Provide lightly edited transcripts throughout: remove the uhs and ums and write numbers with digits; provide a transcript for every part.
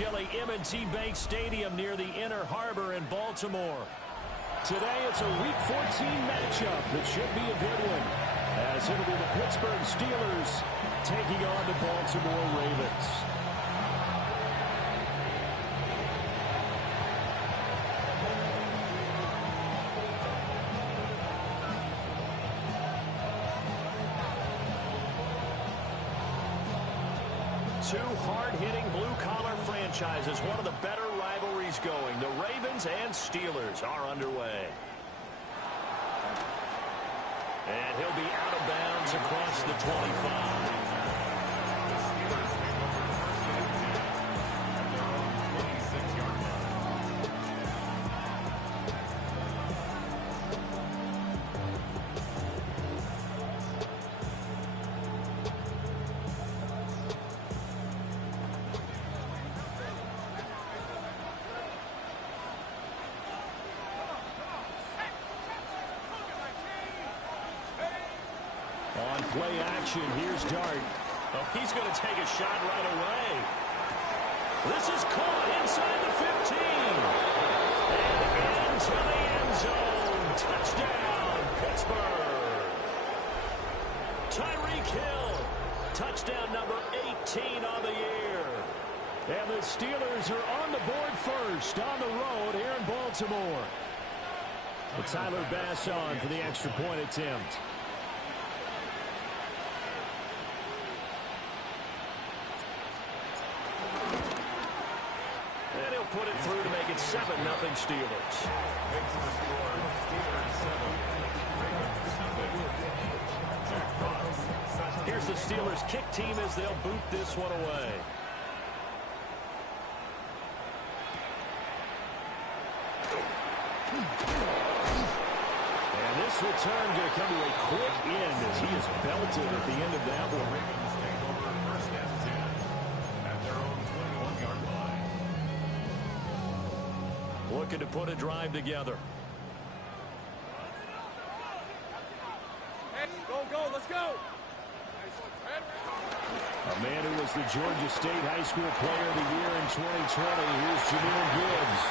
chilly M&T Bank Stadium near the Inner Harbor in Baltimore. Today it's a Week 14 matchup that should be a good one, as it'll be the Pittsburgh Steelers taking on the Baltimore Ravens. Two hard-hitting blue-collar franchises, one of the better rivalries going. The Ravens and Steelers are underway. And he'll be out of bounds across the 25. On play action, here's Dart. Oh, he's going to take a shot right away. This is caught inside the 15. And into the end zone. Touchdown, Pittsburgh. Tyreek Hill. Touchdown number 18 on the year. And the Steelers are on the board first on the road here in Baltimore. But Tyler Bass on for the extra point attempt. Put it through to make it 7-0 Steelers. Here's the Steelers kick team as they'll boot this one away. And this return going to come to a quick end as he is belted at the end of that one. Looking to put a drive together. Hey, go, let's go. A man who was the Georgia State High School Player of the Year in 2020. Here's Jahmyr Gibbs.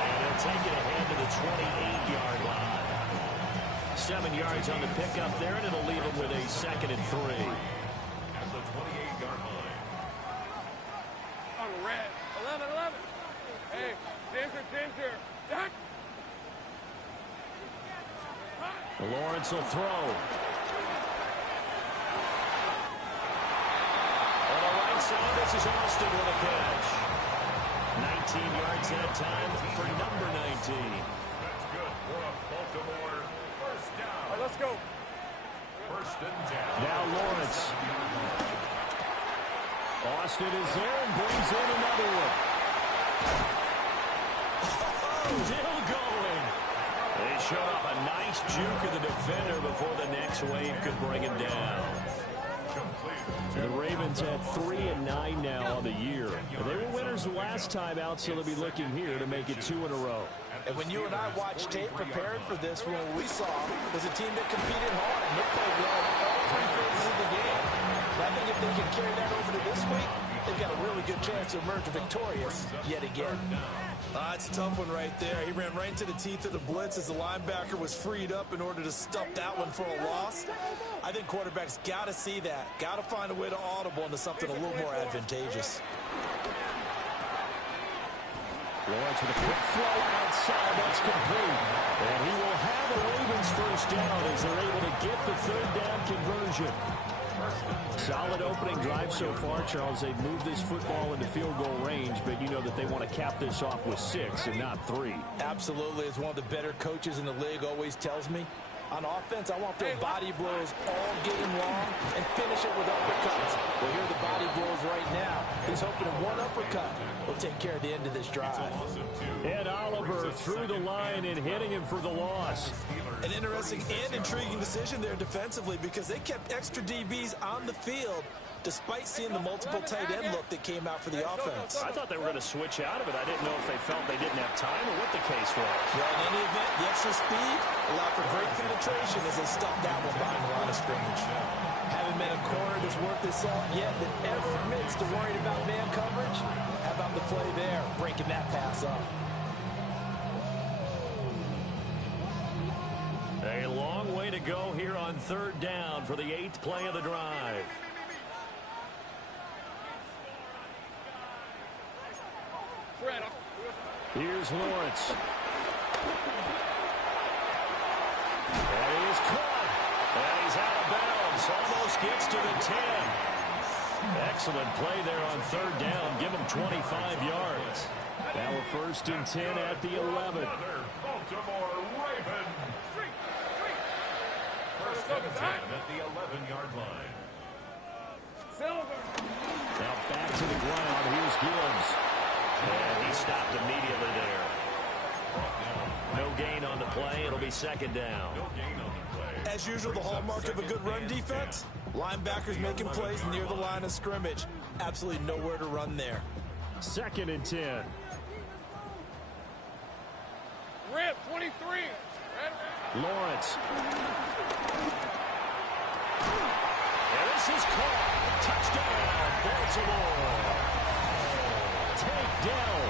And he'll take it ahead to the 28-yard line. 7 yards on the pickup there, and it'll leave him with a 2nd and 3. At the 28-yard line. On red. 11. Hey. Danger. Duck. Lawrence will throw. On the right side, this is Austin with a catch. 19 yards that time for number 19. That's good for a Baltimore first down. All right, let's go. First and 10. Now Lawrence. Austin is there and brings in another one. Still going. They showed off a nice juke of the defender before the next wave could bring him down. The Ravens at 3-9 now on the year. They were winners the last time out, so they'll be looking here to make it 2 in a row. And when you and I watched tape preparing for this, what we saw was a team that competed hard and they played well all 3 phases of the game. I think if they can carry that over to this week, they've got a really good chance to emerge victorious yet again. It's a tough one right there. He ran right into the teeth of the blitz as the linebacker was freed up in order to stop that one for a loss. I think quarterbacks got to see that. Got to find a way to audible into something a little more advantageous. Lawrence with a quick throw outside. That's complete. And he will have a Ravens first down as they're able to get the 3rd down conversion. Solid opening drive so far, Charles. They've moved this football into field goal range, but you know that they want to cap this off with 6 and not 3. Absolutely. As one of the better coaches in the league always tells me, on offense, I want their body blows all game long and finish it with uppercuts. Well, here are the body blows right now. He's hoping that one uppercut will take care of the end of this drive. Ed Oliver through the line and hitting him for the loss. An interesting and intriguing decision there defensively because they kept extra DBs on the field despite seeing the multiple tight end look that came out for the offense. I thought they were going to switch out of it. I didn't know if they felt they didn't have time or what the case was. Well, in any event, the extra speed allowed for great penetration as they stuffed that one behind the line of scrimmage. Haven't met a corner that's worth his salt yet that ever admits to worrying about man coverage. How about the breaking that pass up. A long way to go here on third down for the 8th play of the drive. Here's Lawrence. And he is caught. And he's out of bounds. Almost gets to the 10. Excellent play there on third down. Give him 25 yards. Now a 1st and 10 at the 11. Baltimore Ravens. 1st and 10 at the 11-yard line. Now back to the ground. Here's Gibbs. And he stopped immediately there. No gain on the play. It'll be 2nd down. No gain on the play. As usual, the hallmark of a good run defense, linebackers making plays near the line of scrimmage. Absolutely nowhere to run there. 2nd and 10. Rip, 23. Lawrence. And this is caught. Touchdown, Baltimore. Takedown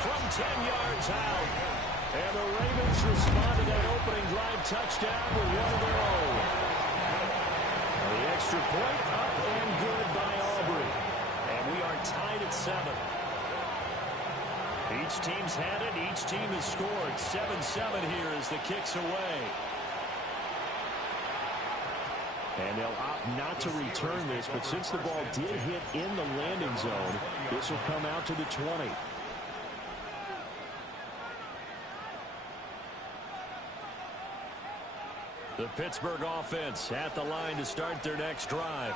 from 10 yards out. And the Ravens respond to that opening drive touchdown with one of their own. The extra point up and good by Aubrey. And we are tied at 7. Each team's had it. Each team has scored. 7-7 here as the kick's away. And they'll opt not to return this, but since the ball did hit in the landing zone, this will come out to the 20. The Pittsburgh offense at the line to start their next drive.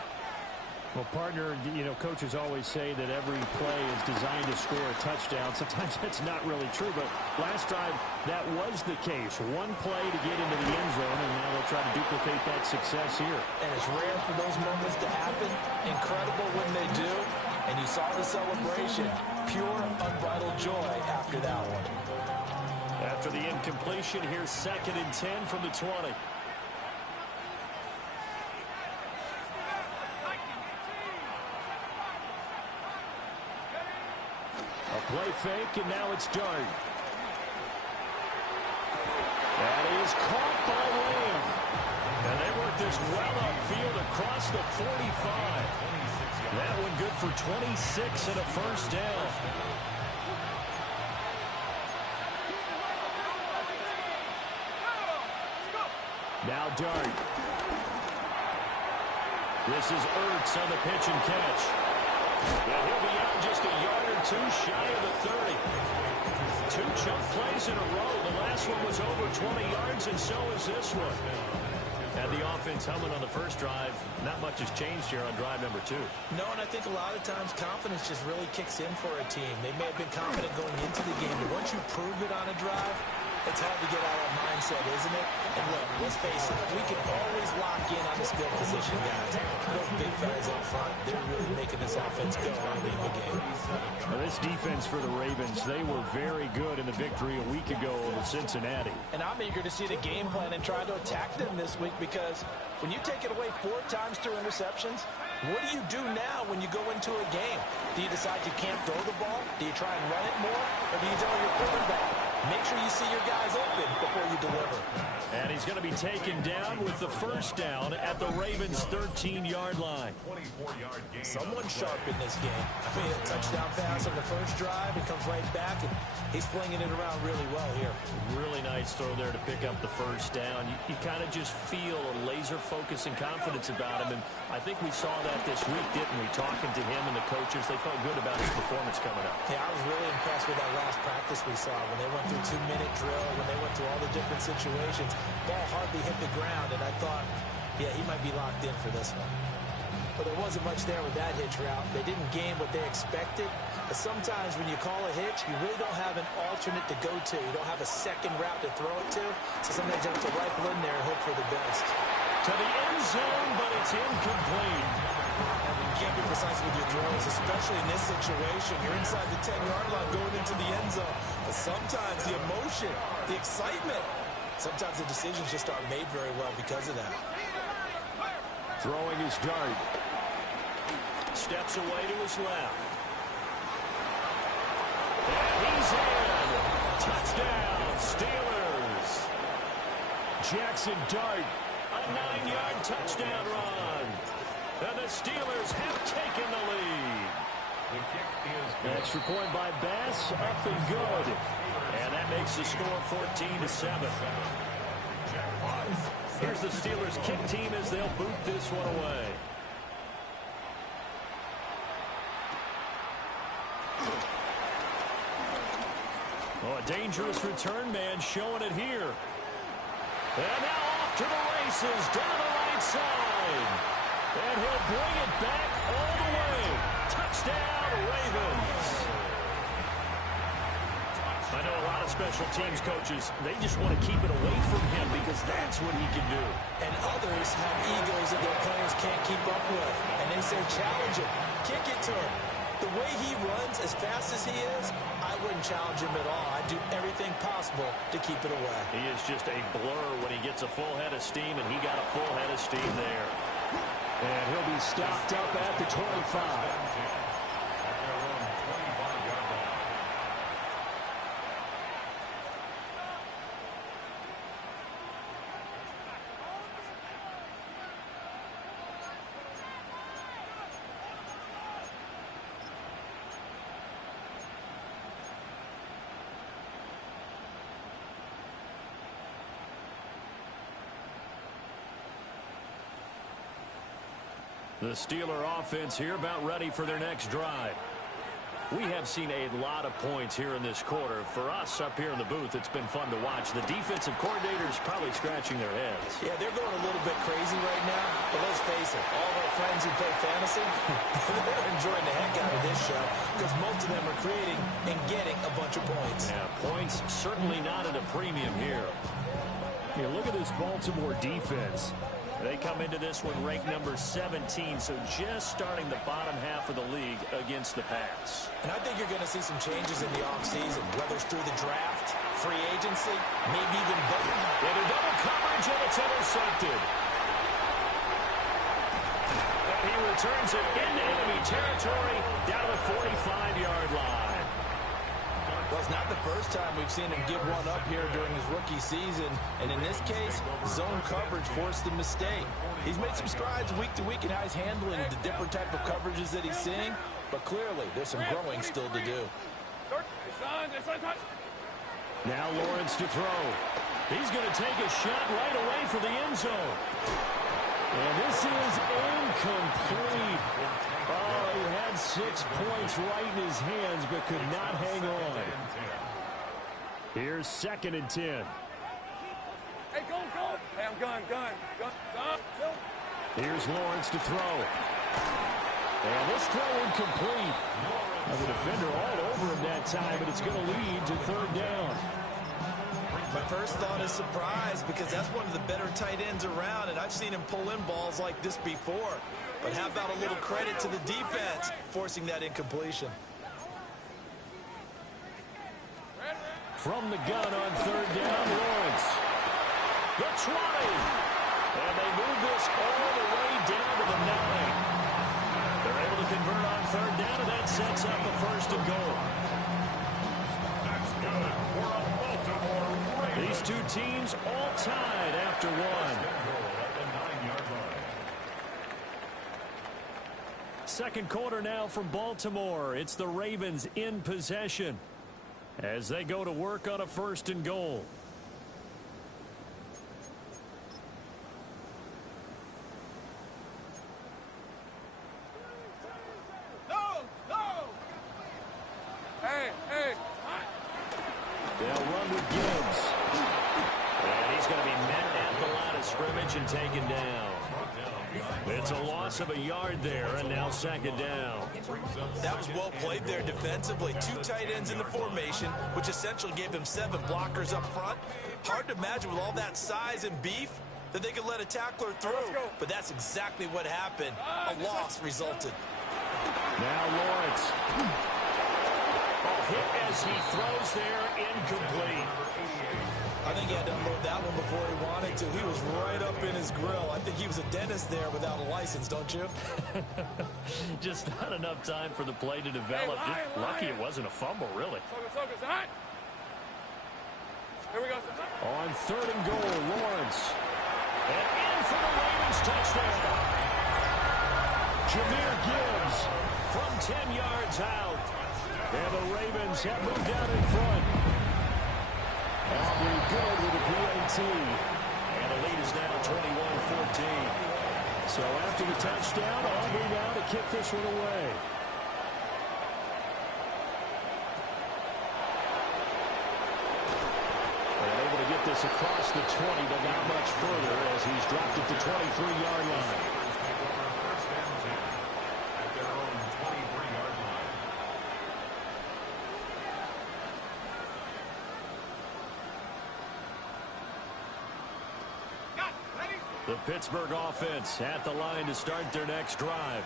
Well, partner, coaches always say that every play is designed to score a touchdown. Sometimes that's not really true, but last drive, that was the case. One play to get into the end zone, and now they'll try to duplicate that success here. And it's rare for those moments to happen. Incredible when they do. And you saw the celebration. Pure, unbridled joy after that one. After the incompletion, here's 2nd and 10 from the 20. Play fake, and now it's Dart. That is caught by Lamb. And they work this well upfield across the 45. That one good for 26 and a 1st down. Now Dart. This is Ertz on the pitch and catch. And he'll be out just a yard or two shy of the 30. 2 chunk plays in a row. The last one was over 20 yards, and so is this one. Had the offense humming on the first drive. Not much has changed here on drive number 2. No, and I think a lot of times confidence just really kicks in for a team. They may have been confident going into the game, but once you prove it on a drive, it's hard to get out of that mindset, isn't it? And look, let's face it, we can always lock in on the skill position guys. Those big fellas up front, they're really making this offense go early in the game. Now, this defense for the Ravens, they were very good in the victory a week ago over Cincinnati. And I'm eager to see the game plan and try to attack them this week, because when you take it away 4 times through interceptions, what do you do now when you go into a game? Do you decide you can't throw the ball? Do you try and run it more? Or do you tell your quarterback, make sure you see your guys open before you deliver? And he's going to be taken down with the 1st down at the Ravens' 13-yard line. 24-yard gain. Someone sharp in this game. I mean, a touchdown pass on the first drive. It comes right back, and he's flinging it around really well here. Really nice throw there to pick up the 1st down. You kind of just feel a laser focus and confidence about him, and I think we saw that this week, didn't we? Talking to him and the coaches, they felt good about his performance coming up. Yeah, I was really impressed with that last practice we saw when they went through 2-minute drill, when they went through all the different situations. Ball hardly hit the ground, and I thought, yeah, he might be locked in for this one. But there wasn't much there with that hitch route. They didn't gain what they expected. But sometimes when you call a hitch, you really don't have an alternate to go to. You don't have a second route to throw it to. So sometimes you have to rifle in there and hope for the best. To the end zone, but it's incomplete. You can't be precise with your throws, especially in this situation. You're inside the 10-yard line going into the end zone. But sometimes the emotion, the excitement, sometimes the decisions just aren't made very well because of that. Throwing his Dart. Steps away to his left. And Touchdown, Steelers. Jackson Dart, a 9-yard touchdown run. And the Steelers have taken the lead. Extra point by Bass, up and good. And that makes the score 14-7. Here's the Steelers kick team as they'll boot this one away. Oh, a dangerous return man showing it here. And now off to the races down the right side. And he'll bring it back all the way. Touchdown, Ravens. I know a lot of special teams coaches, they just want to keep it away from him because that's what he can do. And others have egos that their players can't keep up with. And they say challenge him, kick it to him. The way he runs as fast as he is, I wouldn't challenge him at all. I'd do everything possible to keep it away. He is just a blur when he gets a full head of steam, and he got a full head of steam there. And he'll be stopped up at the 25. The Steeler offense here about ready for their next drive. We have seen a lot of points here in this quarter. For us up here in the booth, it's been fun to watch. The defensive coordinators probably scratching their heads. Yeah, they're going a little bit crazy right now. But let's face it, all of our friends who play fantasy, they're enjoying the heck out of this show because most of them are creating and getting a bunch of points. Yeah, points certainly not at a premium here. Yeah, look at this Baltimore defense. They come into this one ranked number 17, so just starting the bottom half of the league against the pass. And I think you're going to see some changes in the offseason, whether it's through the draft, free agency, maybe even both. Into double coverage, and it's intercepted. And he returns it into enemy territory down the 45-yard line. Well, it's not the first time we've seen him give one up here during his rookie season. And in this case, zone coverage forced the mistake. He's made some strides week to week in how he's handling the different type of coverages that he's seeing. But clearly, there's some growing still to do. Now Lawrence to throw. He's going to take a shot right away for the end zone. And this is incomplete. Oh, he had 6 points right in his hands, but could not hang on. Here's 2nd and 10. Hey, go. Hey, I'm gun. Here's Lawrence to throw. And this throw incomplete. Now the defender all over him that time, but it's going to lead to 3rd down. My first thought is surprise because that's one of the better tight ends around, and I've seen him pull in balls like this before. But how about a little credit to the defense forcing that incompletion? From the gun on 3rd down, Lawrence. The 20. And they move this all the way down to the 9. They're able to convert on 3rd down, and that sets up a 1st and goal. That's good for a Baltimore Ravens. These two teams all tied after one. Second quarter now from Baltimore. It's the Ravens in possession as they go to work on a 1st and goal. Hey. They'll run with Gibbs. And he's going to be met at the line of scrimmage and taken down. It's a loss of a yard there, and now 2nd down. That was well played there defensively. 2 tight ends in the formation, which essentially gave them 7 blockers up front. Hard to imagine with all that size and beef that they could let a tackler through. But that's exactly what happened. A loss resulted. Now Lawrence. Hit as he throws there, incomplete. I think he had to unload that one before he wanted to. He was right up in his grill. I think he was a dentist there without a license, don't you? Just not enough time for the play to develop. Just lucky it wasn't a fumble, really. Here we go. On 3rd and goal, Lawrence. And in for the Ravens touchdown. Jahmyr Gibbs from 10 yards out. And the Ravens have moved out in front. Aubrey good with a PAT. And the lead is now 21-14. So after the touchdown, Aubrey now to kick this one away. And able to get this across the 20, but not much further as he's dropped at the 23-yard line. At their own 23-yard line. The Pittsburgh offense at the line to start their next drive.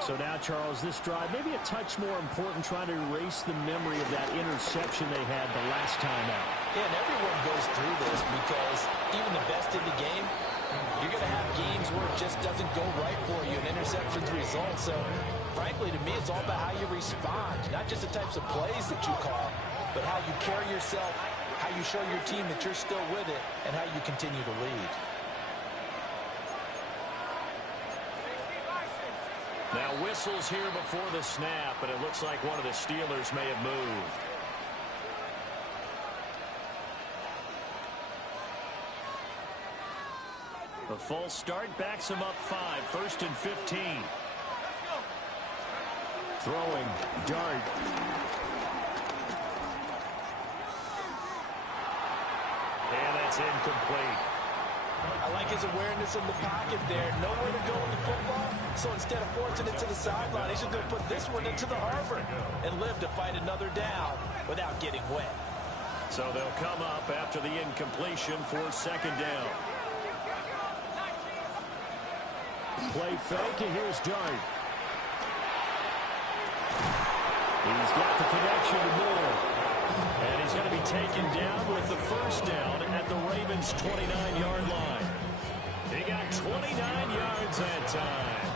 So now, Charles, this drive maybe a touch more important, trying to erase the memory of that interception they had the last time out. Yeah, and everyone goes through this because even the best in the game, you're going to have games where it just doesn't go right for you, and interceptions result. So, frankly, to me, it's all about how you respond, not just the types of plays that you call, but how you carry yourself, how you show your team that you're still with it, and how you continue to lead. Now whistles here before the snap, but it looks like one of the Steelers may have moved. The false start backs him up 5, 1st and 15. Throwing, Dart. And that's incomplete. I like his awareness in the pocket there. Nowhere to go in the football, so instead of forcing it to the sideline, he's just going to put this one into the harbor and live to fight another down without getting wet. So they'll come up after the incompletion for 2nd down. Play fake, and here's Dart. He's got the connection to Moore. And he's going to be taken down with the 1st down at the Ravens' 29-yard line. He got 29 yards that time.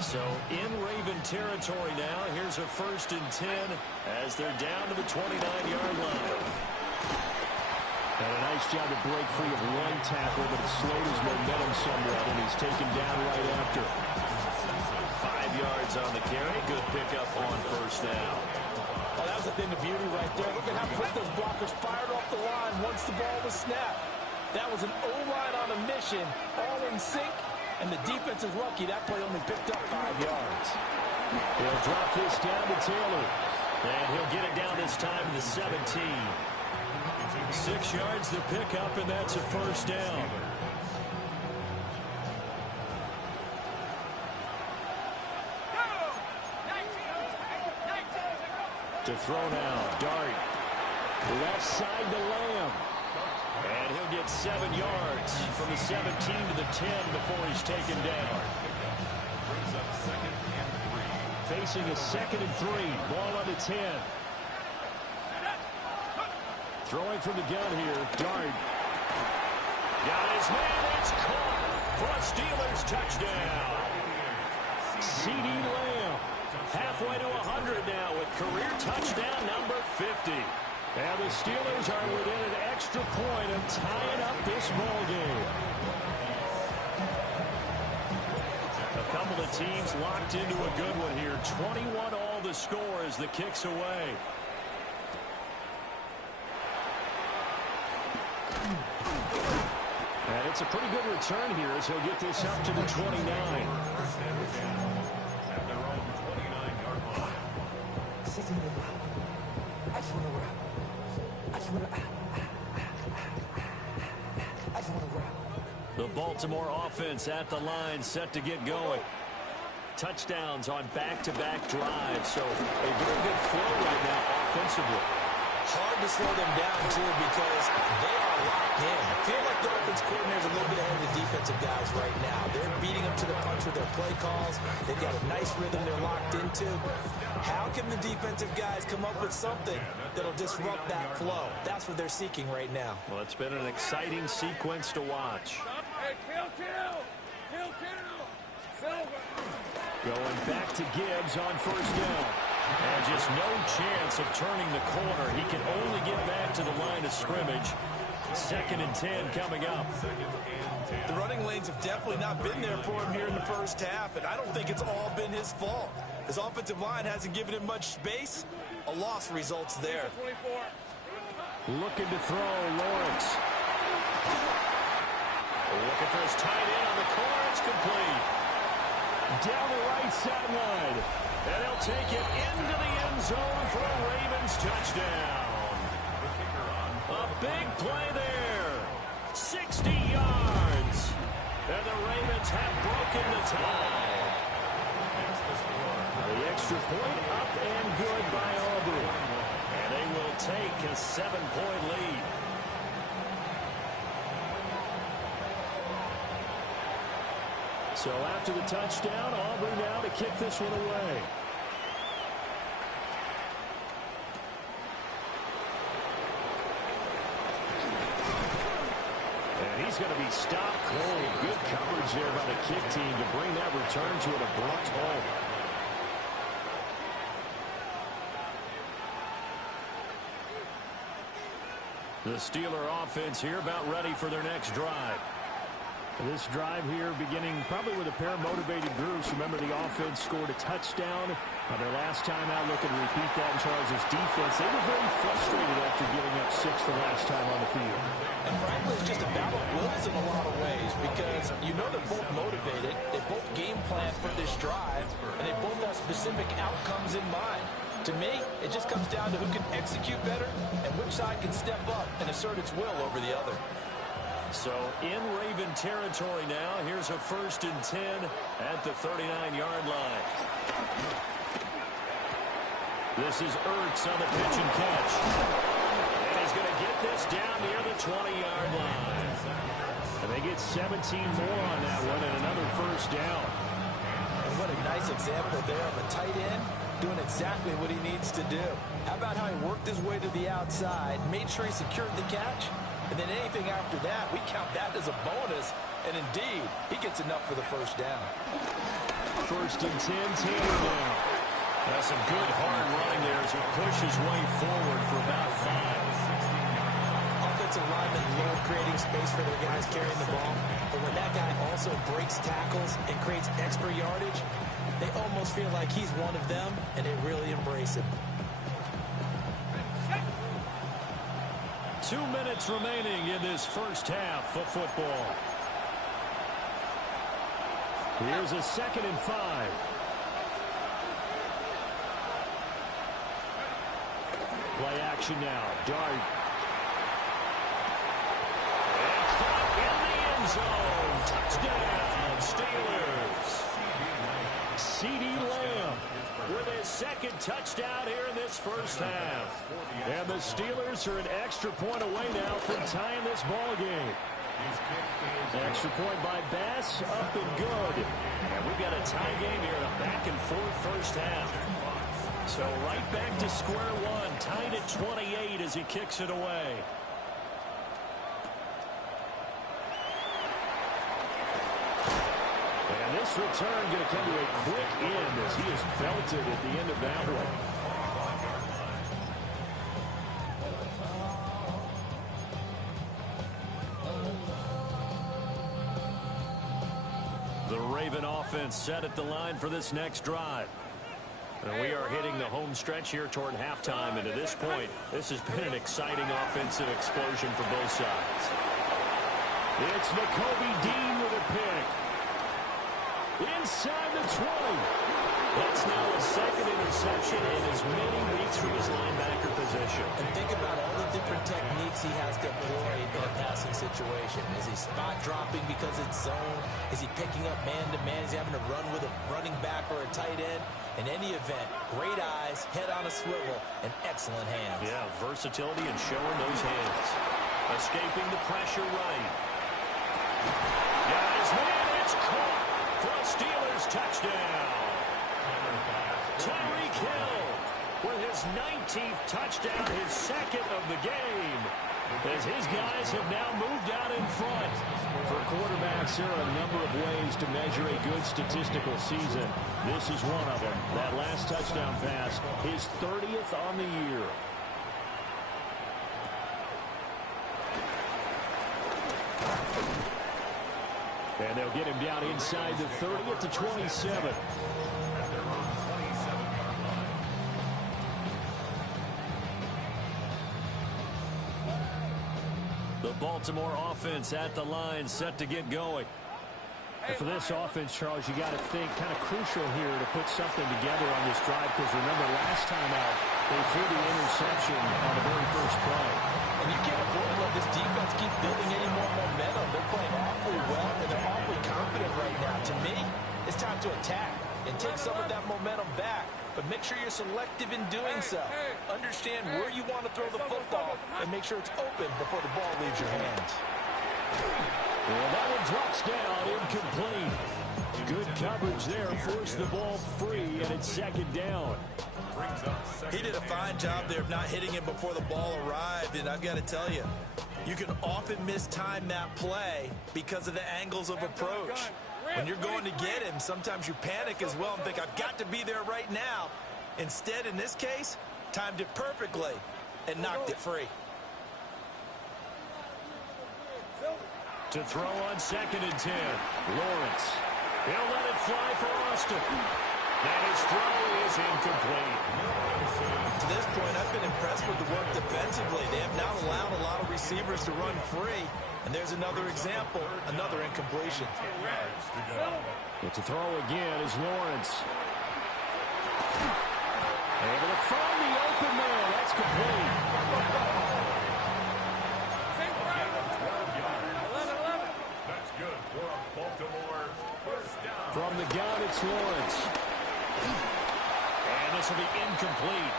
So in Raven territory now, here's a 1st and 10 as they're down to the 29-yard line. And a nice job to break free of one tackle, but it slowed his momentum somewhat, and he's taken down right after. 5 yards on the carry. Good pickup on 1st down. Well, that was a thing of beauty right there. Look at how quick those blockers fired off the line once the ball was snapped. That was an O-line on a mission, all in sync, and the defense is lucky that play only picked up 5 yards. He'll drop this down to Taylor, and he'll get it down this time to the 17. 6 yards to pick up, and that's a 1st down. To throw now, Dart. Left side to Lamb. And he'll get 7 yards from the 17 to the 10 before he's taken down. Brings up 2nd and 3. Facing a 2nd and 3. Ball on the 10. Throwing from the gun here, Dart. Got his man, it's caught for a Steelers touchdown. CeeDee Lamb, halfway to 100 now with career touchdown number 50. And the Steelers are within an extra point of tying up this ball game. A couple of teams locked into a good one here. 21 all the score as the kick's away. And it's a pretty good return here as he'll get this up to the 29. At their own 29-yard line. The Baltimore offense at the line set to get going. Touchdowns on back-to-back drives, so a very good flow right now offensively. Hard to slow them down, too, because they are locked in. I feel like the offense coordinator is a little bit ahead of the defensive guys right now. They're beating them to the punch with their play calls. They've got a nice rhythm they're locked into. How can the defensive guys come up with something that'll disrupt that flow? That's what they're seeking right now. Well, it's been an exciting sequence to watch. Hey, kill. Silver. Going back to Gibbs on 1st down. And just no chance of turning the corner. He can only get back to the line of scrimmage. 2nd and 10 coming up. The running lanes have definitely not been there for him here in the first half, and I don't think it's all been his fault. His offensive line hasn't given him much space. A loss results there. Looking to throw, Lawrence. Looking for his tight end on the corner. It's complete. Down the right sideline. And he'll take it into the end zone for a Ravens touchdown. A big play there. 60 yards. And the Ravens have broken the tie. The extra point up and good by Auburn. And they will take a 7-point lead. So after the touchdown, Auburn now to kick this one away. And he's going to be stopped cold. Good coverage there by the kick team to bring that return to an abrupt halt. The Steeler offense here about ready for their next drive. This drive here beginning probably with a pair of motivated groups. Remember, the offense scored a touchdown their last time out. Looking to repeat that in Charles' defense. They were very frustrated after giving up 6 the last time on the field. And frankly, it's just a battle of wills in a lot of ways, because you know they're both motivated. They both game plan for this drive, and they both have specific outcomes in mind. To me, it just comes down to who can execute better and which side can step up and assert its will over the other. So in Raven territory now. Here's a 1st and 10 at the 39-yard line. This is Ertz on the pitch and catch. And he's going to get this down near the 20-yard line. And they get 17 more on that one and another 1st down. And what a nice example there of a tight end doing exactly what he needs to do. How about how he worked his way to the outside, made sure he secured the catch, and then anything after that, we count that as a bonus. And indeed, he gets enough for the 1st down. 1st and 10, Taylor now. That's some good hard running there as he pushes way forward for about 5. Offensive linemen love creating space for their guys carrying the ball. But when that guy also breaks tackles and creates extra yardage, they almost feel like he's one of them, and they really embrace him. 2 minutes remaining in this first half of football. Here's a 2nd and 5. Play action now. Dart. And caught in the end zone. Touchdown, Steelers. CeeDee Lamb with his 2nd touchdown here in this first half. And the Steelers are an extra point away now from tying this ball game. Extra point by Bass, up and good. And we've got a tie game here, a back-and-forth first half. So right back to square one, tied at 28 as he kicks it away. And this return going to come to a quick end as he is belted at the end of that one. The Raven offense set at the line for this next drive. And we are hitting the home stretch here toward halftime. And to this point, this has been an exciting offensive explosion for both sides. It's Nakobe Dean with a pick. Inside the 20. That's now a 2nd interception in as many weeks from his linebacker position. And think about all the different techniques he has deployed in a passing situation. Is he spot dropping because it's zone? Is he picking up man-to-man? Is he having to run with a running back or a tight end? In any event, great eyes, head on a swivel, and excellent hands. Yeah, versatility and showing those hands. Escaping the pressure right. Got his man, it's caught for a Steelers touchdown. Tyreek Hill with his 19th touchdown, his 2nd of the game. as his guys have now moved out in front. For quarterbacks, there are a number of ways to measure a good statistical season. This is one of them. That last touchdown pass, his 30th on the year. And they'll get him down inside the 30 at the 27. The Baltimore offense at the line, set to get going. And for this offense, Charles, you got to think kind of crucial here to put something together on this drive, because remember last time out, they threw the interception on the very first play. And you can't afford to let this defense keep building any more momentum. They're playing awfully well, and they're awfully confident right now. To me, it's time to attack and take some of that momentum back. But make sure you're selective in doing so. Understand where you want to throw the football and make sure it's open before the ball leaves your hands. Well, that one drops down, incomplete. Good coverage there, forced the ball free, and it's second down. He did a fine job there of not hitting him before the ball arrived, and I've got to tell you, you can often mistime that play because of the angles of approach. When you're going to get him, sometimes you panic as well and think, I've got to be there right now. Instead, in this case, timed it perfectly and knocked it free. To throw on 2nd and 10, Lawrence. He'll let it fly for Austin. And his throw is incomplete. To this point, I've been impressed with the work defensively. They have not allowed a lot of receivers to run free. And there's another example, another incompletion. But to throw again is Lawrence. Able to find the open man. That's complete. That's good for Baltimore. First down. From the gun, it's Lawrence. And this will be incomplete.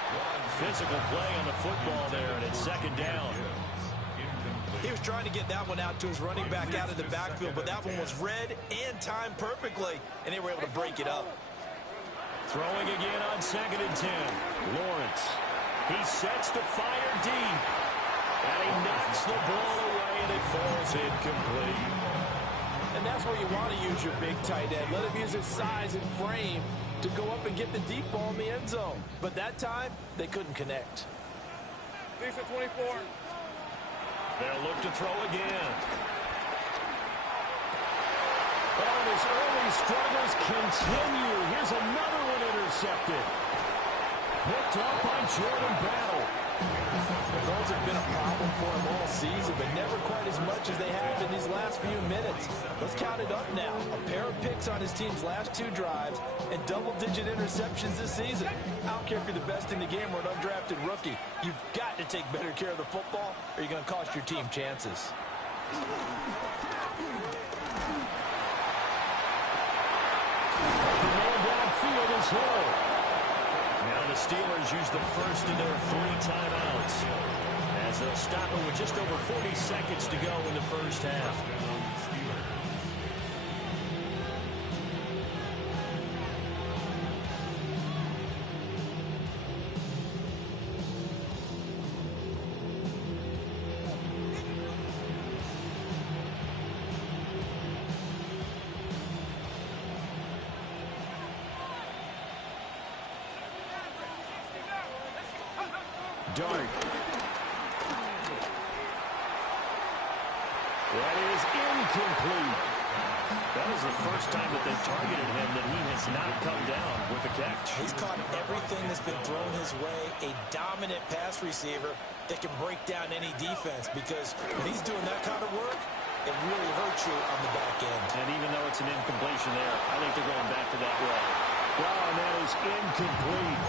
Physical play on the football there, and it's 2nd down. He was trying to get that one out to his running back out of the backfield, but that one was read and timed perfectly, and they were able to break it up. Throwing again on 2nd and 10. Lawrence. He sets to fire deep. And he knocks the ball away, and it falls incomplete. And that's where you want to use your big tight end. Let him use his size and frame to go up and get the deep ball in the end zone. But that time, they couldn't connect. Lisa 24. They'll look to throw again. And his early struggles continue. Here's another one intercepted. Picked up by Jordan Battle. Those have been a problem for him all season, but never quite as much as they have in these last few minutes. Let's count it up now. A pair of picks on his team's last 2 drives and double-digit interceptions this season. I don't care if you're the best in the game or an undrafted rookie. You've got to take better care of the football or you're going to cost your team chances. The man downfield is Hill. Now the Steelers use the first of their 3 timeouts, as they'll stop it with just over 40 seconds to go in the first half. Dart. That is incomplete. That was the first time that they targeted him that he has not come down with a catch. He's caught everything that's been thrown his way. A dominant pass receiver that can break down any defense, because when he's doing that kind of work, it really hurts you on the back end. And even though it's an incompletion there, I think they're going back to that way. Wow, and that is incomplete.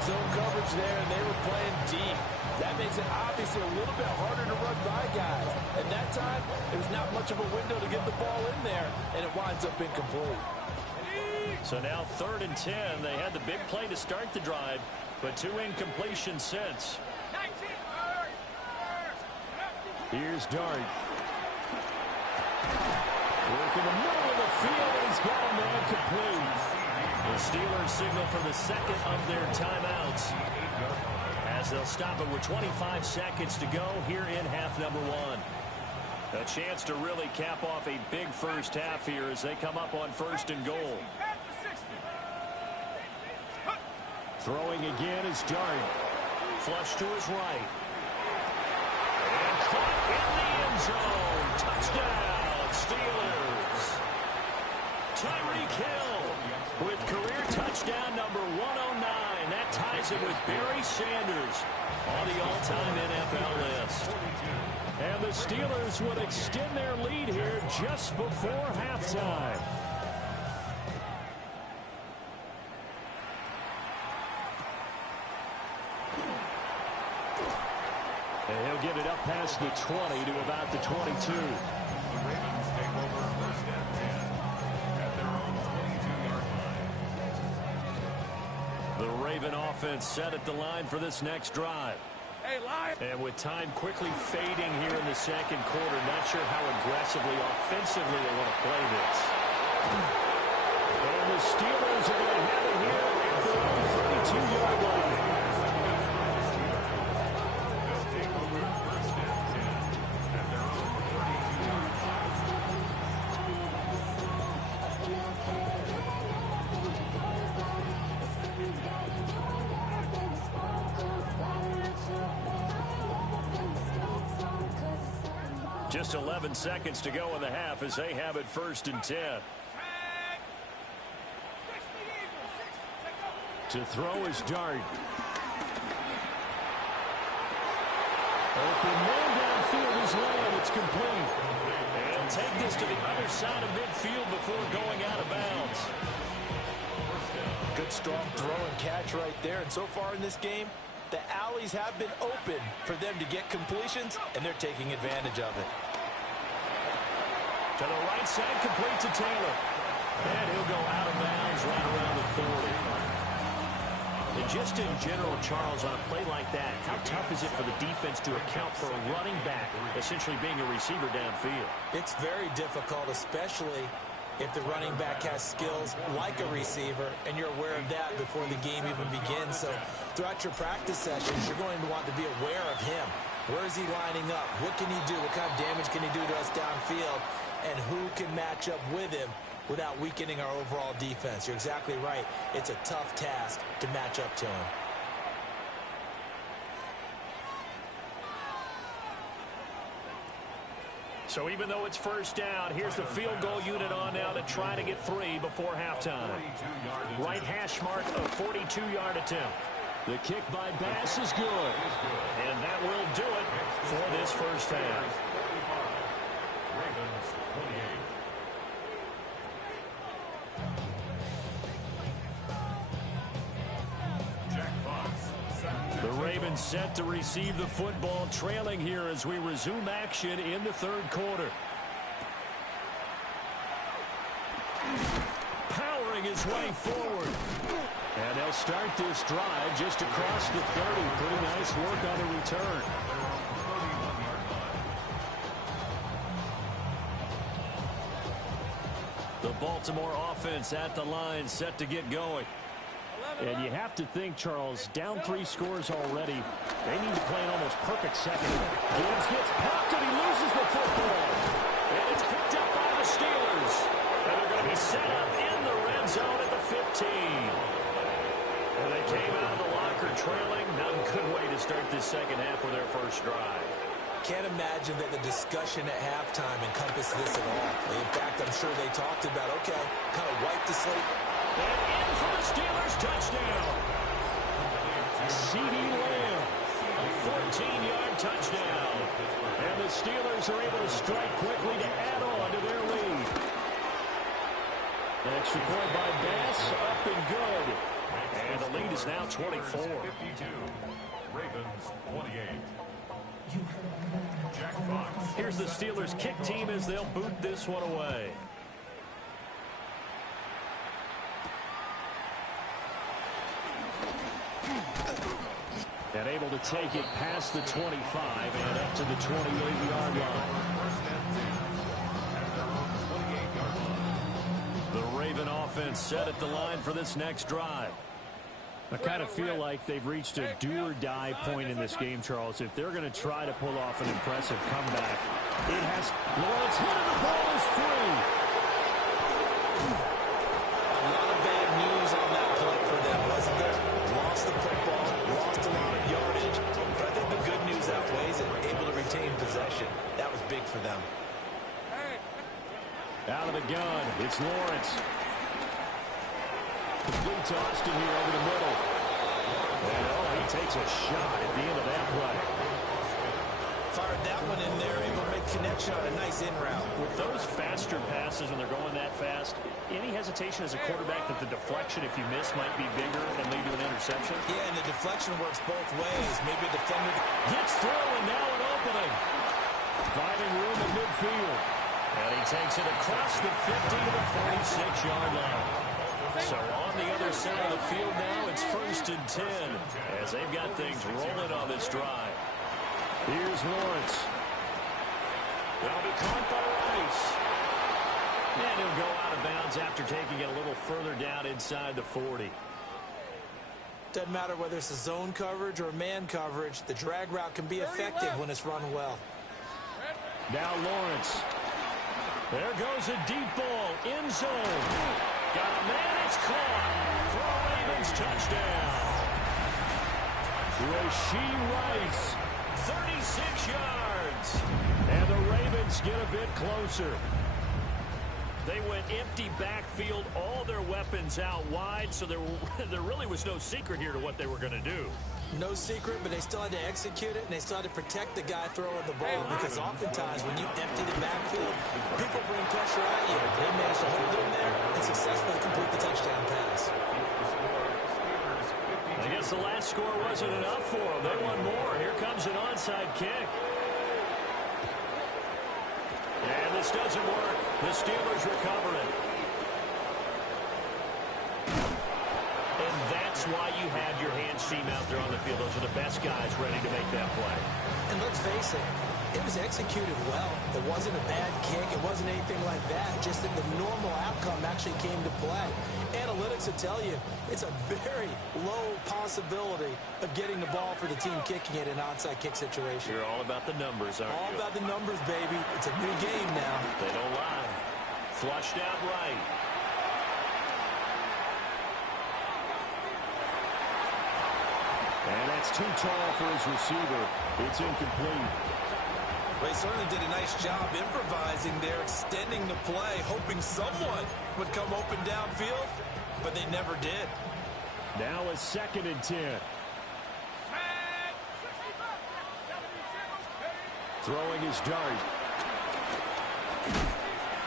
Zone coverage there, and they were playing deep. That makes it obviously a little bit harder to run by guys. And that time, there was not much of a window to get the ball in there, and it winds up incomplete. So now 3rd and 10. They had the big play to start the drive, but 2 incompletions since. Here's Dart. Work in the middle of the field, and he's got a man complete. The Steelers signal for the 2nd of their timeouts as they'll stop it with 25 seconds to go here in half number one. A chance to really cap off a big first half here as they come up on 1st and goal. Throwing again is Dart. Flush to his right. And caught in the end zone. Touchdown, Steelers. Tyreek Hill with career touchdown number 109. That ties him with Barry Sanders on the all-time NFL list. And the Steelers would extend their lead here just before halftime. And he'll get it up past the 20 to about the 22. The Ravens take over 1st and 10 at their own 22-yard line. The Raven offense set at the line for this next drive. Hey, Lion. And with time quickly fading here in the second quarter, not sure how aggressively, offensively they want to play this. And the Steelers are going to have it here at their own 32-yard line. They'll take over 1st and 10 at their own 32-yard Just 11 seconds to go in the half as they have it 1st and 10. To throw is Dart. Open man downfield is Lamb. It's complete. And take this to the other side of midfield before going out of bounds. Good strong throw and catch right there. And so far in this game, the alleys have been open for them to get completions, and they're taking advantage of it. To the right side, complete to Taylor. And he'll go out of bounds right around the 40. And just in general, Charles, on a play like that, how tough is it for the defense to account for a running back essentially being a receiver downfield? It's very difficult, especially if the running back has skills like a receiver, and you're aware of that before the game even begins. So throughout your practice sessions, you're going to want to be aware of him. Where is he lining up? What can he do? What kind of damage can he do to us downfield? And who can match up with him without weakening our overall defense? You're exactly right. It's a tough task to match up to him. So even though it's 1st down, here's the field goal unit on now to try to get 3 before halftime. Right hash mark of 42-yard attempt. The kick by Bass is good. And that will do it for this first half. Ravens 28. Jack Fox. The Ravens set to receive the football, trailing here as we resume action in the 3rd quarter. Powering his way forward. And they'll start this drive just across the 30. Pretty nice work on the return. The Baltimore offense at the line, set to get going. And you have to think, Charles, down 3 scores already. They need to play an almost perfect second. Gibbs gets popped and he loses the football. And it's picked up by the Steelers. And they're going to be set up in the red zone at the 15. And they came out of the locker trailing. Not a good way to start this second half with their first drive. Can't imagine that the discussion at halftime encompassed this at all. In fact, I'm sure they talked about, okay, kind of wipe the slate. And in for the Steelers touchdown. CeeDee Lamb, a 14-yard touchdown. And the Steelers are able to strike quickly to add on to their lead. An extra point by Bass, up and good. And the lead is now 24. 52. Ravens 28. Jack Fox. Here's the Steelers kick team as they'll boot this one away. And able to take it past the 25 and up to the 28-yard line. The Raven offense set at the line for this next drive. I kind of feel like they've reached a do-or-die point in this game, Charles. If they're going to try to pull off an impressive comeback, it has Lawrence hit and the ball is free. A lot of bad news on that play for them, wasn't there? Lost the football, lost a lot of yardage, but I think the good news outweighs it. Able to retain possession. That was big for them. Out of the gun, it's Lawrence. Complete to Austin here over the middle. And he takes a shot at the end of that play. Fired that one in there, able to make connection on a nice in route. With those faster passes when they're going that fast, any hesitation as a quarterback that the deflection, if you miss, might be bigger than lead to an interception? Yeah, and the deflection works both ways. Maybe a defender gets through, and now an opening. Finding room in midfield. And he takes it across the 50 to the 46-yard line. So on the other side of the field now, it's 1st and 10 as they've got things rolling on this drive. Here's Lawrence. That'll be caught by Rice. And he'll go out of bounds after taking it a little further down inside the 40. Doesn't matter whether it's a zone coverage or man coverage, the drag route can be effective when it's run well. Now Lawrence. There goes a deep ball, end zone. Got a man, it's caught for a Ravens touchdown. Rashee Rice, 36 yards. And the Ravens get a bit closer. They went empty backfield, all their weapons out wide, so there really was no secret here to what they were going to do. No secret, but they still had to execute it, and they still had to protect the guy throwing the ball, because oftentimes when you empty the backfield, people bring pressure at you. They managed to hold it in there and successfully complete the touchdown pass. I guess the last score wasn't enough for them. They want more. Here comes an onside kick. And this doesn't work. The Steelers recover it. And that's why you have your hands team out there on the field. Those are the best guys ready to make that play. And let's face it, it was executed well. It wasn't a bad kick. It wasn't anything like that. Just that the normal outcome actually came to play. Analytics will tell you it's a very low possibility of getting the ball for the team kicking it in an onside kick situation. You're all about the numbers, aren't you? All about the numbers, baby. It's a new game now. They don't lie. Flushed out right. And that's too tall for his receiver. It's incomplete. Well, he certainly did a nice job improvising there, extending the play, hoping someone would come open downfield, but they never did. Now a 2nd and 10. Throwing his dart.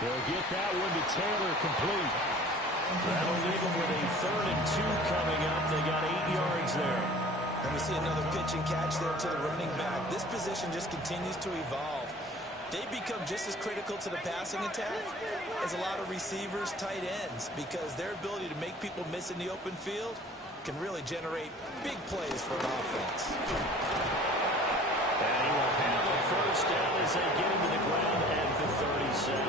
He'll get that one to Taylor, complete. That'll leave him with a 3rd and 2 coming up. They got 8 yards there. And we see another pitch and catch there to the running back. This position just continues to evolve. They become just as critical to the passing attack as a lot of receivers, tight ends, because their ability to make people miss in the open field can really generate big plays for an offense. And he will have a 1st down as they get into the ground at the 37.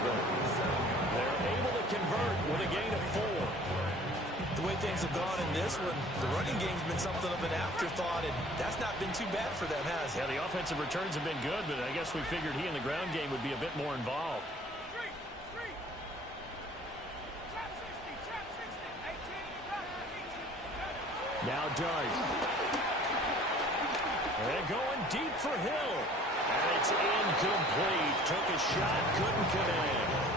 They're able to convert with a gain of 4. The way things have gone in this one, the running game's been something of an afterthought, and that's not been too bad for them, has it? Yeah, the offensive returns have been good, but I guess we figured he in the ground game would be a bit more involved. Now Dart. And going deep for Hill. And it's incomplete. Took a shot, couldn't connect.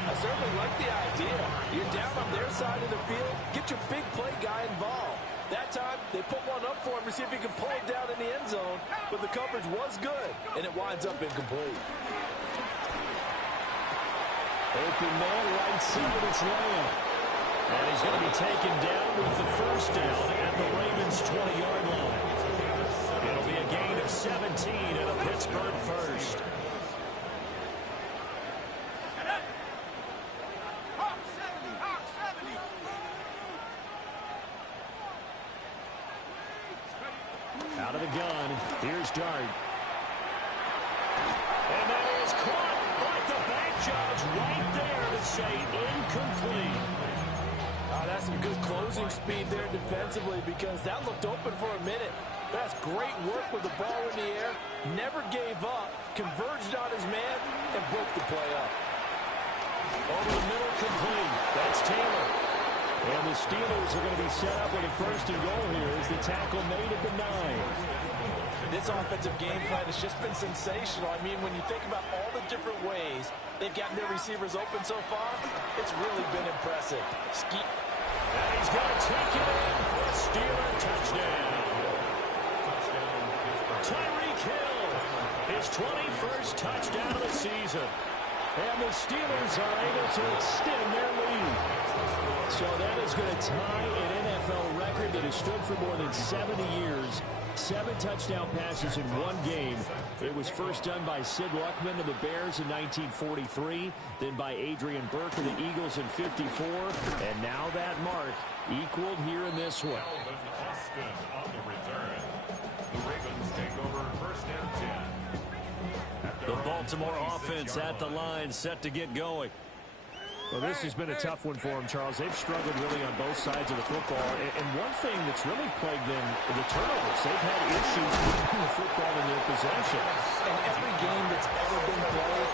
I certainly like the idea. You're down on their side of the field. Get your big play guy involved. That time, they put one up for him to see if he can pull it down in the end zone. But the coverage was good, and it winds up incomplete. Open man, right side, it's Lamb. And he's going to be taken down with the 1st down at the Ravens' 20-yard line. It'll be a gain of 17 and a Pittsburgh 1st. Out of the gun, here's Dart. And that is caught like the back judge right there to say incomplete. Oh, that's some good closing speed there defensively because that looked open for a minute. That's great work with the ball in the air. Never gave up, converged on his man, and broke the play up. Over the middle, complete. That's Taylor. And the Steelers are going to be set up with a first and goal here as the tackle made at the 9. This offensive game plan has just been sensational. I mean, when you think about all the different ways they've gotten their receivers open so far, it's really been impressive. And he's going to take it in for a Steeler touchdown. Tyreek Hill, his 21st touchdown of the season. And the Steelers are able to extend their lead. So that is going to tie an NFL record that has stood for more than 70 years. 7 touchdown passes in one game. It was first done by Sid Luckman of the Bears in 1943, then by Adrian Burke of the Eagles in 54, and now that mark equaled here in this one. Austin on the return. The Ravens take over first and 10. The Baltimore offense at the line, set to get going. Well, this has been a tough one for them, Charles. They've struggled really on both sides of the football. And one thing that's really plagued them, the turnovers. They've had issues keeping the football in their possession. And every game that's ever been played,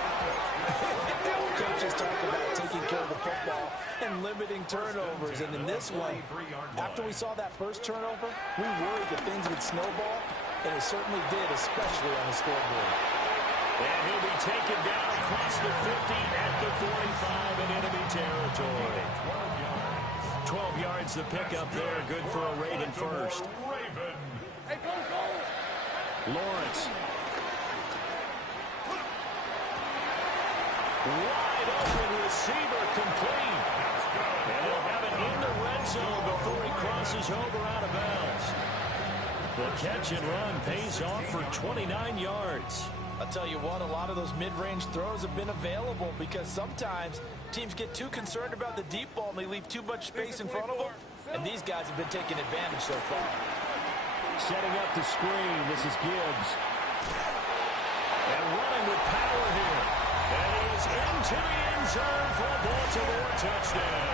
coaches talk about taking care of the football and limiting turnovers. And in this one, after we saw that first turnover, we worried that things would snowball, and it certainly did, especially on the scoreboard. And he'll be taken down across the 50 at the 45 in enemy territory. 12 yards the pickup there. Good for a Raven first. Hey, go! Lawrence. Wide open receiver complete. And he'll have it in the red zone before he crosses over out of bounds. The catch and run pays off for 29 yards. I'll tell you what, a lot of those mid-range throws have been available because sometimes teams get too concerned about the deep ball and they leave too much space in front of them. And these guys have been taking advantage so far. Setting up the screen, this is Gibbs. And running with power here. And he is into the end zone for a Baltimore touchdown.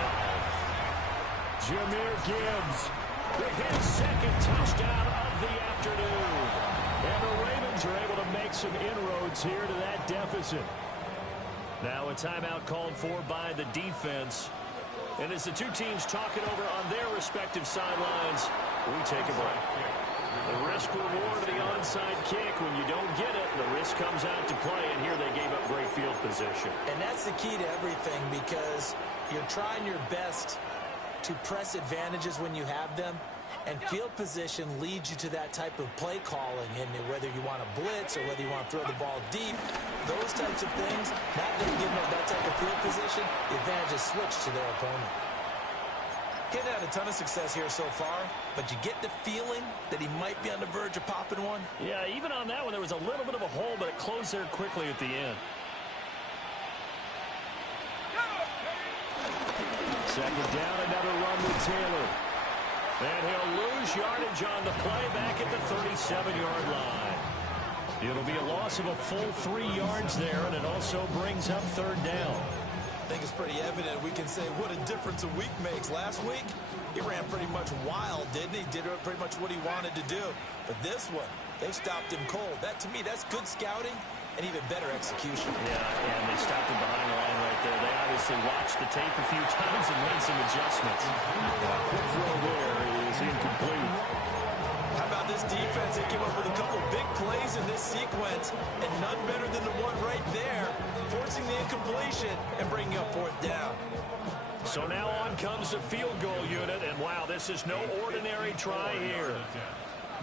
Jahmyr Gibbs with his second touchdown of the afternoon. And the Ravens are able to make some inroads here to that deficit. Now a timeout called for by the defense. And as the two teams talk it over on their respective sidelines, we take a break. The risk reward of the onside kick. When you don't get it, the risk comes out to play. And here they gave up great field position. And that's the key to everything because you're trying your best to press advantages when you have them. And field position leads you to that type of play calling. And whether you want to blitz or whether you want to throw the ball deep, those types of things, not giving up that type of field position, the advantage is switched to their opponent. He's had a ton of success here so far, but you get the feeling that he might be on the verge of popping one. Yeah, even on that one, there was a little bit of a hole, but it closed there quickly at the end. Second down, another run with Taylor. And he'll lose yardage on the play back at the 37-yard line. It'll be a loss of a full 3 yards there, and it also brings up third down. I think it's pretty evident we can say what a difference a week makes. Last week, he ran pretty much wild, didn't he? Did pretty much what he wanted to do. But this one, they stopped him cold. That, to me, that's good scouting and even better execution. Yeah, and they stopped him behind the line right there. They obviously watched the tape a few times and made some adjustments. Quick throw there is incomplete. How about this defense? They came up with a couple big plays in this sequence, and none better than the one right there, forcing the incompletion and bringing up fourth down. So now on comes the field goal unit, and wow, this is no ordinary try here.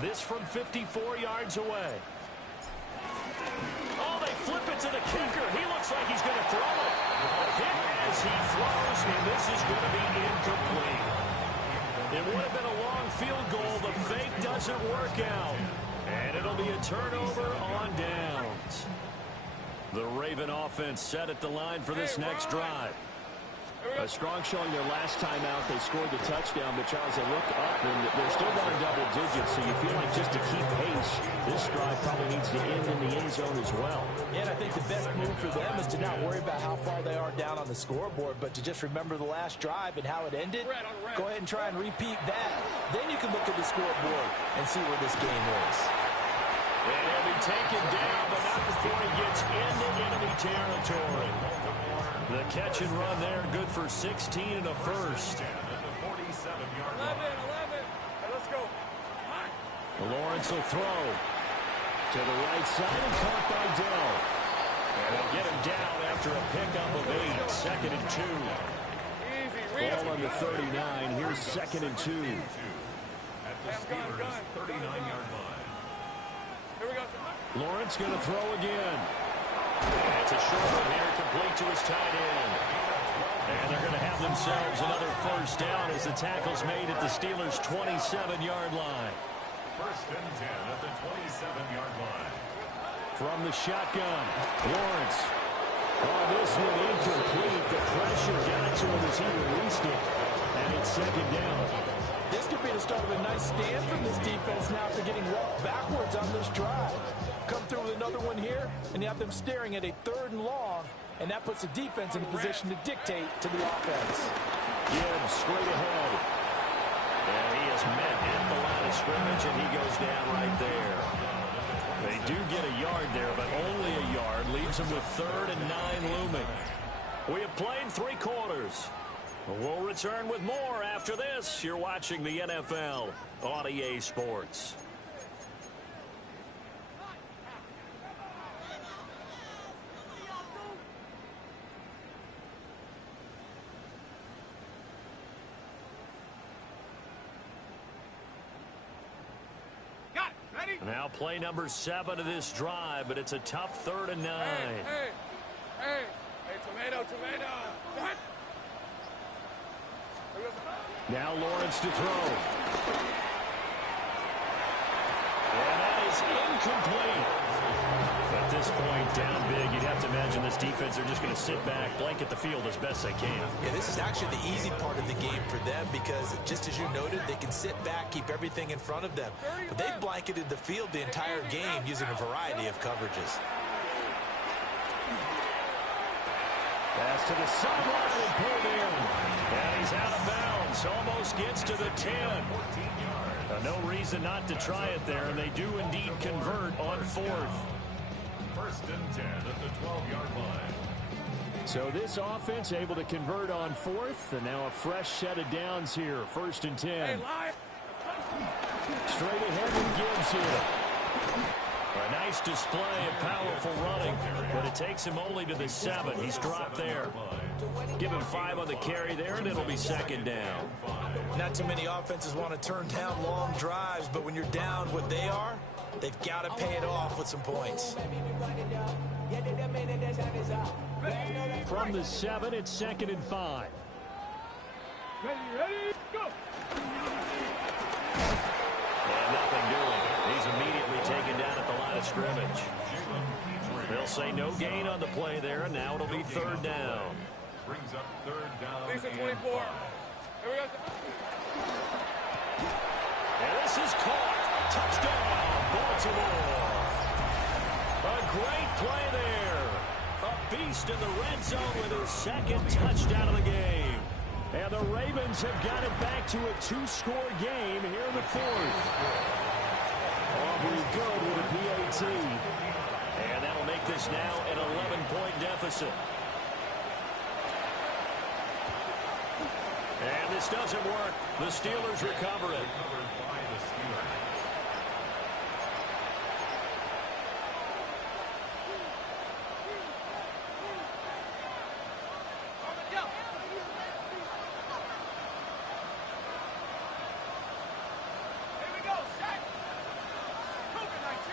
This from 54 yards away. Oh, they flip it to the kicker. He looks like he's going to throw it. A hit as he throws, and this is going to be incomplete. It would have been a long field goal. The fake doesn't work out. And it'll be a turnover on downs. The Raven offense set at the line for this next drive. A strong showing their last time out. They scored the touchdown, but Charles, they look up, and they're still going double digits, so you feel like just to keep pace, this drive probably needs to end in the end zone as well. Yeah, and I think the best move for them is to not worry about how far they are down on the scoreboard, but to just remember the last drive and how it ended. Go ahead and try and repeat that. Then you can look at the scoreboard and see where this game is. And he'll be taken down, but not before he gets into enemy territory. The catch and run there, good for 16 and a first. 11 at the 47-yard line. 11. Hey, let's go. Lawrence will throw to the right side and caught by Dell. And they'll get him down after a pickup of 8, second and 2. Easy, Ball on the 39. Here's second and 2. At the Steelers' 39-yard line. Here we go. Lawrence going to throw again. And it's a short one here, complete to his tight end. And they're going to have themselves another first down as the tackle's made at the Steelers' 27-yard line. First and 10 at the 27-yard line. From the shotgun, Lawrence. Oh, this one incomplete. The pressure got to him as he released it. And it's second down. This could be the start of a nice stand from this defense now after getting walked backwards on this drive. Come through with another one here, and you have them staring at a 3rd and long, and that puts the defense in a position to dictate to the offense. Gibbs straight ahead. And he is met at the line of scrimmage, and he goes down right there. They do get a yard there, but only a yard. Leaves them with 3rd and 9 looming. We have played 3 quarters. We'll return with more after this. You're watching the NFL on EA Sports. Now play number 7 of this drive, but it's a tough 3rd and 9. Hey, tomato. What? Now Lawrence to throw. And that is incomplete. At this point, down big, you'd have to imagine this defense are just going to sit back, blanket the field as best they can. Yeah, this is actually the easy part of the game for them because, just as you noted, they can sit back, keep everything in front of them. But they've blanketed the field the entire game using a variety of coverages. Pass to the sideline and pulled in. And he's out of bounds. Almost gets to the 10. No reason not to try it there, and they do indeed convert on 4th. First and 10 at the 12-yard line. So this offense able to convert on 4th, and now a fresh set of downs here. 1st and 10. Straight ahead with Gibbs here. A nice display of powerful running, but it takes him only to the 7. He's dropped there. Give him 5 on the carry there, and it'll be second down. Not too many offenses want to turn down long drives, but when you're down what they are, they've got to pay it off with some points. From the 7, it's second and 5. Ready, go! And nothing doing. He's immediately taken down at the line of scrimmage. They'll say no gain on the play there, and now it'll be 3rd down. Brings up 3rd down. These are 24. Here we go. And this is caught. Touchdown, Baltimore. A great play there. A beast in the red zone with his 2nd touchdown of the game. And the Ravens have got it back to a 2-score game here in the 4th. Aubrey good with a PAT. And that'll make this now an 11-point deficit. And this doesn't work. The Steelers recover it. Covered by the Steelers. Here we go. Set. COVID-19.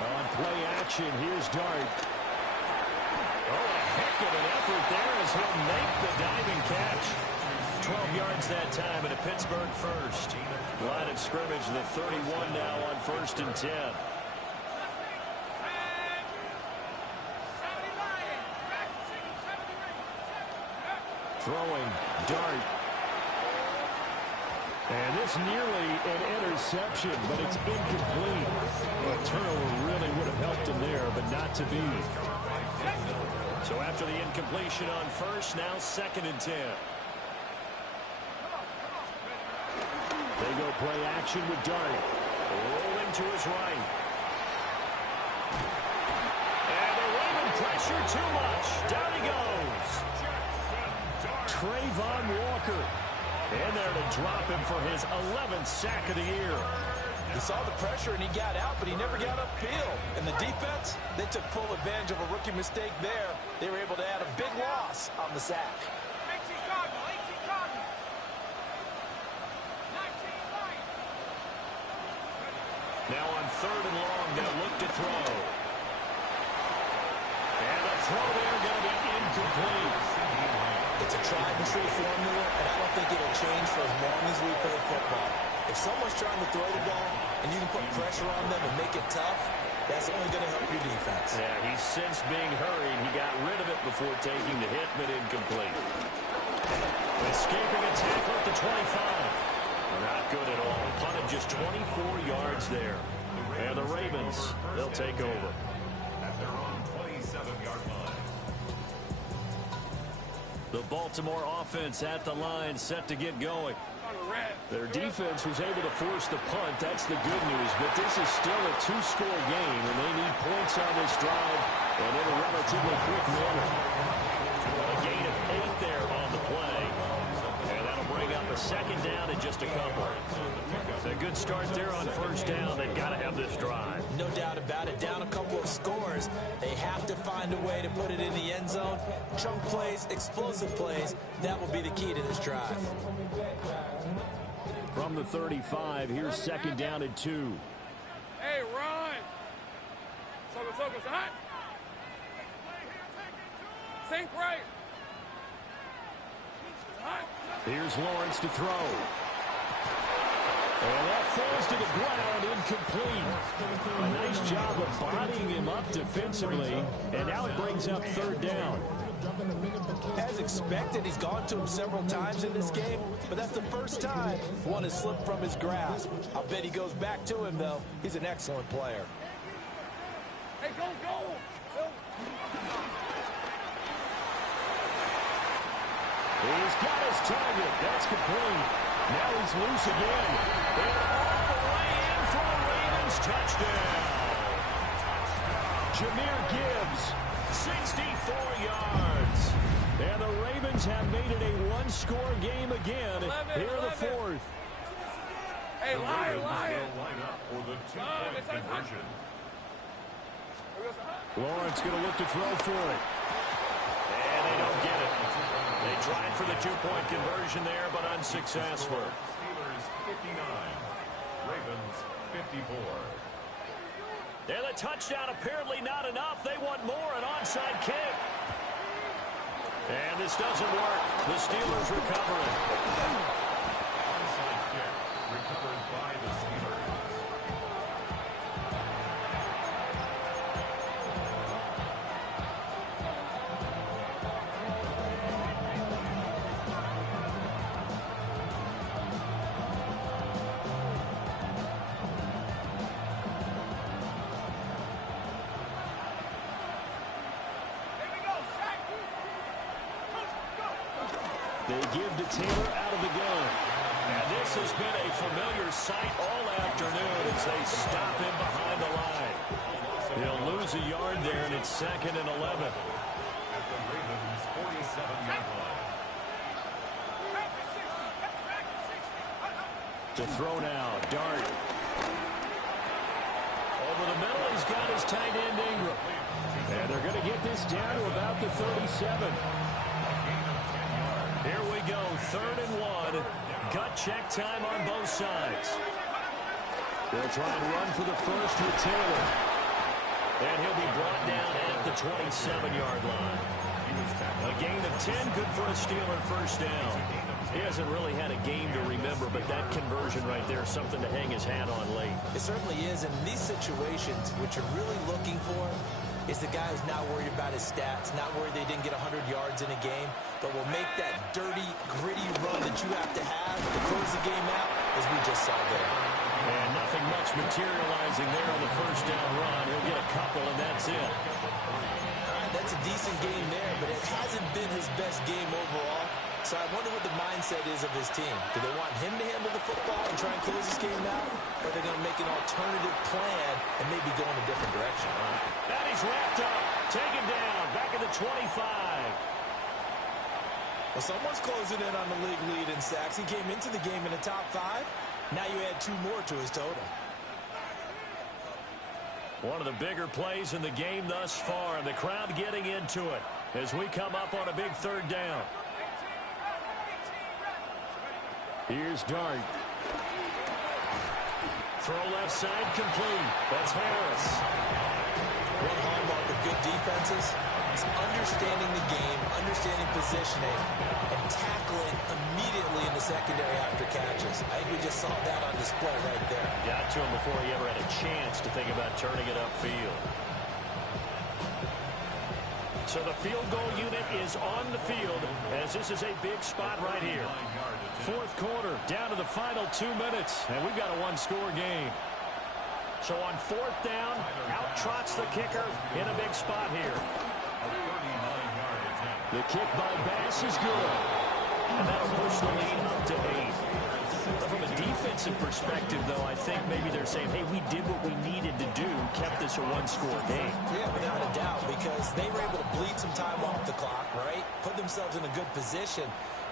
On play action, here's Dart. Oh, a heck of an effort there as he'll make the diving catch. 12 yards that time and a Pittsburgh first. Line of scrimmage, the 31 now on 1st and 10. Throwing, Dart. And this nearly an interception, but it's incomplete. A turnover really would have helped him there, but not to be. So after the incompletion on first, now 2nd and 10. They go play action with Dart. Rolling to his right. And the Raven pressure too much. Down he goes. Trayvon Walker. In there to drop him for his 11th sack of the year. He saw the pressure and he got out, but he never got upfield. And the defense, they took full advantage of a rookie mistake there. They were able to add a big loss on the sack. Now on 3rd and long, they'll look to throw. And the throw there going to be incomplete. It's a tried and true formula, and I don't think it'll change for as long as we play football. If someone's trying to throw the ball and you can put pressure on them and make it tough, that's only going to help your defense. Yeah, he's since being hurried. He got rid of it before taking the hit, but incomplete. Escaping a tackle at the 25. Not good at all. Punted just 24 yards there. And the Ravens, they'll take over. At their own 27-yard line. The Baltimore offense at the line, set to get going. Their defense was able to force the punt. That's the good news. But this is still a 2-score game, and they need points on this drive and in a relatively quick manner. A gain of 8 there on the play. And that'll bring up a 2nd down in just a couple. A good start there on 1st down. They've got to have this drive. No doubt about it. Down a couple of scores. They have to find a way to put it in the end zone. Chunk plays, explosive plays. That will be the key to this drive. From the 35, here's 2nd down and 2. Hey, run! Focus, hot! Sink right! Hot! Here's Lawrence to throw. And that falls to the ground, incomplete. A nice job of bodying him up defensively, and now it brings up 3rd down. As expected, he's gone to him several times in this game, but that's the first time one has slipped from his grasp. I'll bet he goes back to him, though. He's an excellent player. Hey, go! He's got his target. That's complete. Now he's loose again. And all the way in for a Ravens touchdown. Jahmyr Gibbs, 64 yards. And the Ravens have made it a 1-score game again. Here in the 4th. Hey, Lion! Line up for the 2-point conversion. Lawrence going to look to throw for it. And they don't get it. They tried for the 2-point conversion there, but unsuccessful. Steelers 59, Ravens 54. And the touchdown apparently not enough. They want more, an onside kick. And this doesn't work. The Steelers recover it. Onside kick recovered by the Steelers. They give to Taylor out of the gun. And this has been a familiar sight all afternoon as they stop him behind the line. He'll lose a yard there, and it's 2nd and 11. At the Ravens' 47-yard line. To throw now, Dart. Over the middle, he's got his tight end Ingram. And they're going to get this down to about the 37. Here we go, 3rd and 1. Gut check time on both sides. They'll try and run for the first with Taylor. And he'll be brought down at the 27-yard line. A gain of 10, good for a Steeler first down. He hasn't really had a game to remember, but that conversion right there is something to hang his hat on late. It certainly is. And in these situations, what you're really looking for is the guy who's not worried about his stats, not worried they didn't get 100 yards in a game, but will make that dirty, gritty run that you have to close the game out, as we just saw there. And nothing much materializing there on the first down run. He'll get a couple, and that's it. All right, that's a decent game there, but it hasn't been his best game overall. So I wonder what the mindset is of his team. Do they want him to handle the football and try and close this game out? Or are they going to make an alternative plan and maybe go in a different direction? And he's wrapped up. Taken down. Back at the 25. Well, someone's closing in on the league lead in sacks. He came into the game in the top 5. Now you add 2 more to his total. One of the bigger plays in the game thus far. And the crowd getting into it as we come up on a big third down. Here's Dart. Throw left side complete. That's Harris. One hallmark of good defenses is understanding the game, understanding positioning, and tackling immediately in the secondary after catches. I think we just saw that on display right there. Got to him before he ever had a chance to think about turning it upfield. So the field goal unit is on the field as this is a big spot right here. Fourth quarter, down to the final 2 minutes, and we've got a one-score game. So on fourth down, out trots the kicker in a big spot here. The kick by Bass is good, and that'll push the lead up to 8. From a defensive perspective, though, I think maybe they're saying, hey, we did what we needed to do, kept this a one-score game. Yeah, without a doubt, because they were able to bleed some time off the clock, right? Put themselves in a good position,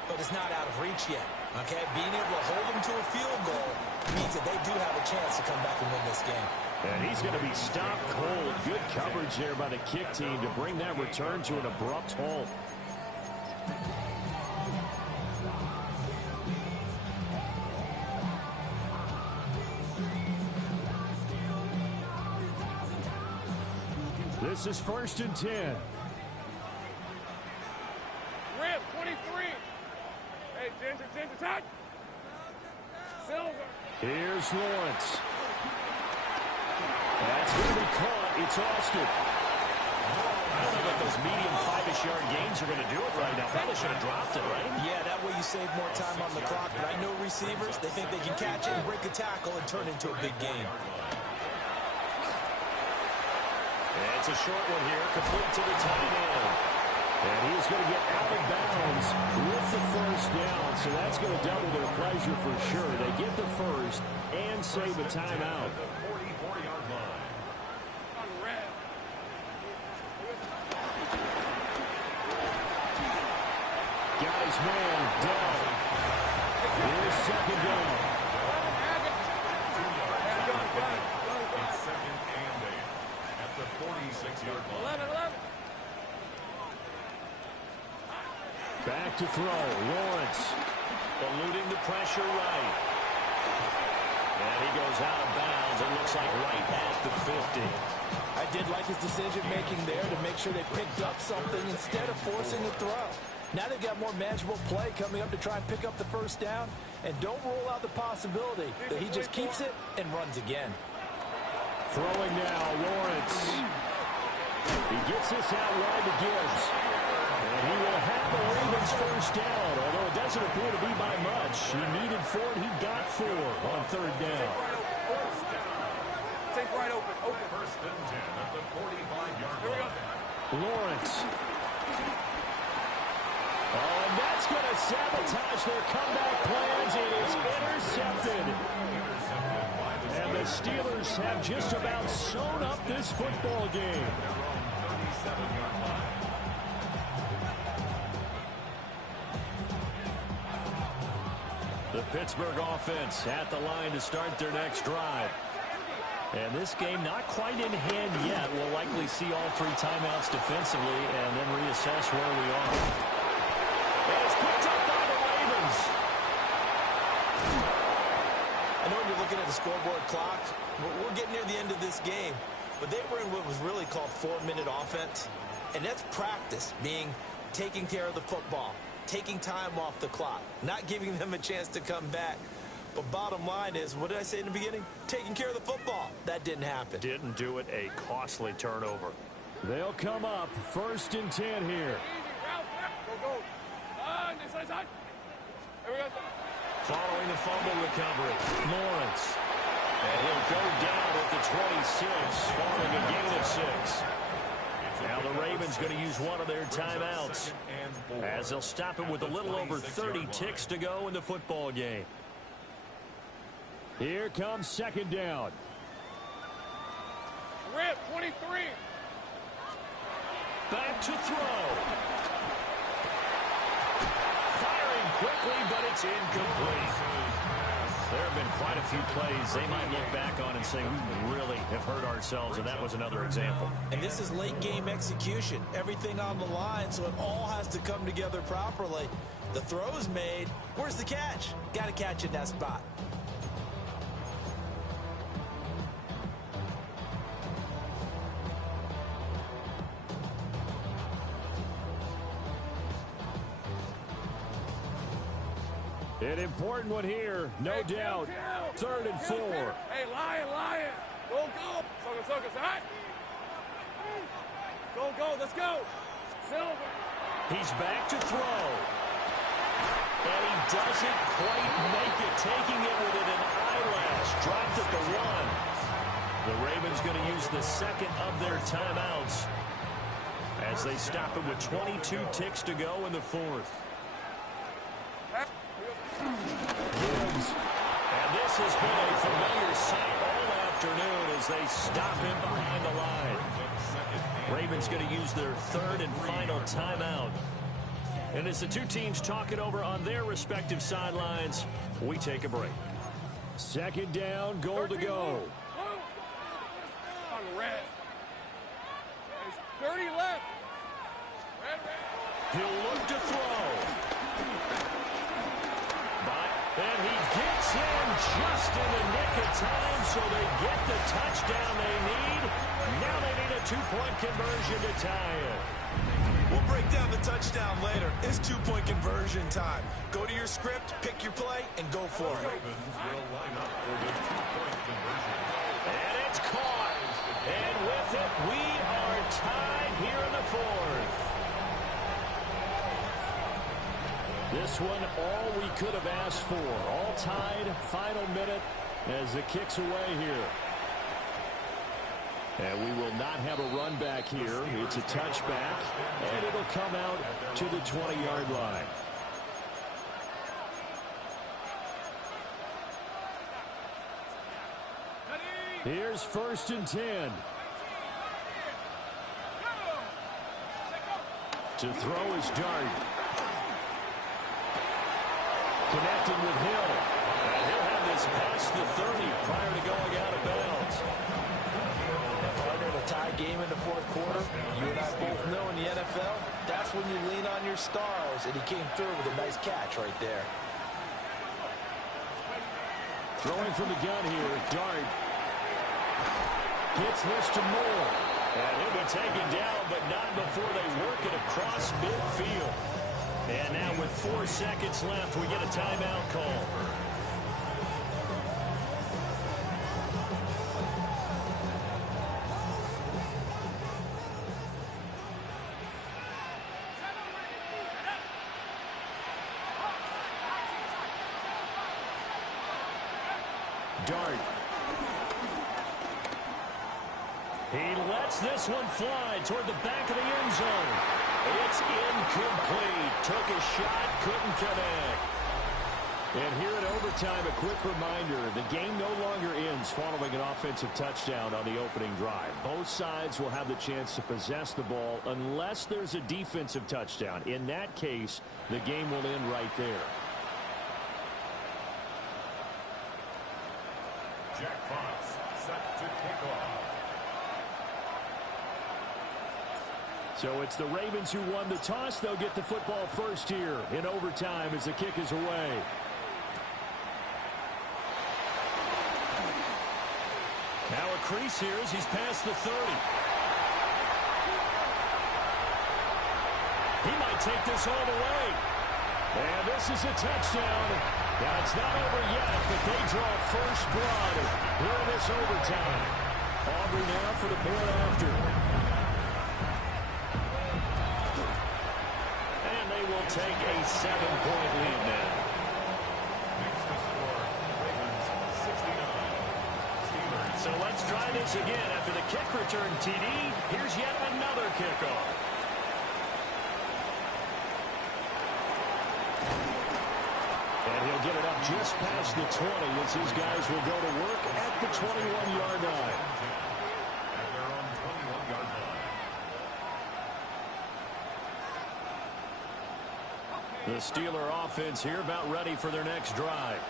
but it's not out of reach yet, okay? Being able to hold them to a field goal means that they do have a chance to come back and win this game. And he's going to be stopped cold. Good coverage there by the kick team to bring that return to an abrupt halt. This is 1st and 10. Rip, 23. Hey, Ginger, touch. Silver. Here's Lawrence. That's going to be caught. It's Austin. I don't know if those medium 5-ish yard gains are going to do it right now. Probably should have dropped it, right? Yeah, that way you save more time on the clock. But I know receivers, they think they can catch it and break a tackle and turn it into a big game. It's a short one here, complete to the tight end. And he's going to get out of bounds with the first down, so that's going to double their pleasure for sure. They get the first and save a timeout. Got his man down. Here's second down. It's 2nd and 8 at the 46-yard line. 11. Back to throw. Lawrence eluding the pressure right. And he goes out of bounds. It looks like right at the 50. I did like his decision-making there to make sure they picked up something instead of forcing the throw. Now they've got more manageable play coming up to try and pick up the first down. And don't rule out the possibility that he just keeps it and runs again. Throwing now, Lawrence. He gets this out wide to Gibbs. And he will have the Ravens first down, although it doesn't appear to be by much. He needed 4, and he got 4 on third down. Take right open. 1st and 10 at the 45-yard line. Lawrence. Oh, and that's going to sabotage their comeback plans. It is intercepted. And the Steelers have just about sewn up this football game. The Pittsburgh offense at the line to start their next drive. And this game not quite in hand yet. We'll likely see all 3 timeouts defensively and then reassess where we are. And it's picked up by the Ravens. I know when you're looking at the scoreboard clock, we're getting near the end of this game. But they were in what was really called 4-minute offense. And that's practice, being taking care of the football, taking time off the clock, not giving them a chance to come back. But bottom line is, what did I say in the beginning? Taking care of the football. That didn't happen. Didn't do it, a costly turnover. They'll come up 1st and 10 here. Go. Following the fumble recovery, Lawrence. And he'll go down at the 26, following a gain of 6. Now the Ravens going to use one of their timeouts, as they'll stop it with a little over 30 ticks to go in the football game. Here comes 2nd down. Rip, 23. Back to throw. Firing quickly, but it's incomplete. There have been quite a few plays they might look back on and say, we really have hurt ourselves, and that was another example. And this is late game execution. Everything on the line, so it all has to come together properly. The throw's made. Where's the catch? Got to catch in that spot. An important one here, no doubt. 3rd and 4. Hey, Lion. Go. Focus. All right. Go. Let's go. Silver. He's back to throw. And he doesn't quite make it, taking it within an eyelash. Dropped at the 1. The Ravens going to use the 2nd of their timeouts as they stop it with 22 ticks to go in the 4th. Gibbs. And this has been a familiar sight all afternoon as they stop him behind the line. Ravens going to use their 3rd and final timeout. And as the two teams talk it over on their respective sidelines, we take a break. 2nd down, goal to go. On the red. 30 left. Red. He'll look to throw. And he gets in just in the nick of time, so they get the touchdown they need. Now they need a 2-point conversion to tie it. We'll break down the touchdown later. It's 2-point conversion time. Go to your script, pick your play, and go for it. Ravens will line up for the 2-point conversion. And it's caught. And with it, we are tied here in the 4th. This one, all we could have asked for. All tied, final minute as the kick's away here. And we will not have a run back here. It's a touchback, and it'll come out to the 20-yard line. Here's 1st and 10. To throw is Dart. Connecting with Hill. And he'll have this past the 30 prior to going out of bounds. Partner, a tie game in the 4th quarter. You and I both know in the NFL, that's when you lean on your stars. And he came through with a nice catch right there. Throwing from the gun here, Dart. Gets this to Moore. And he'll be taken down, but not before they work it across midfield. And now with 4 seconds left, we get a timeout call. Dart. He lets this one fly toward the back of the end zone. It's incomplete. Took a shot, couldn't connect. And here in overtime, a quick reminder, the game no longer ends following an offensive touchdown on the opening drive. Both sides will have the chance to possess the ball unless there's a defensive touchdown. In that case, the game will end right there. Jack Fox set to kick off. So it's the Ravens who won the toss. They'll get the football first here in overtime as the kick is away. Now crease here as he's past the 30. He might take this all the way. And this is a touchdown. Now, it's not over yet, but they draw first blood here in this overtime. Aubrey now for the point after. And they will take a 7-point lead now. So let's try this again. After the kick return TD, here's yet another kickoff. And he'll get it up just past the 20 as these guys will go to work at the 21-yard line. At their own 21-yard line. The Steeler offense here about ready for their next drive.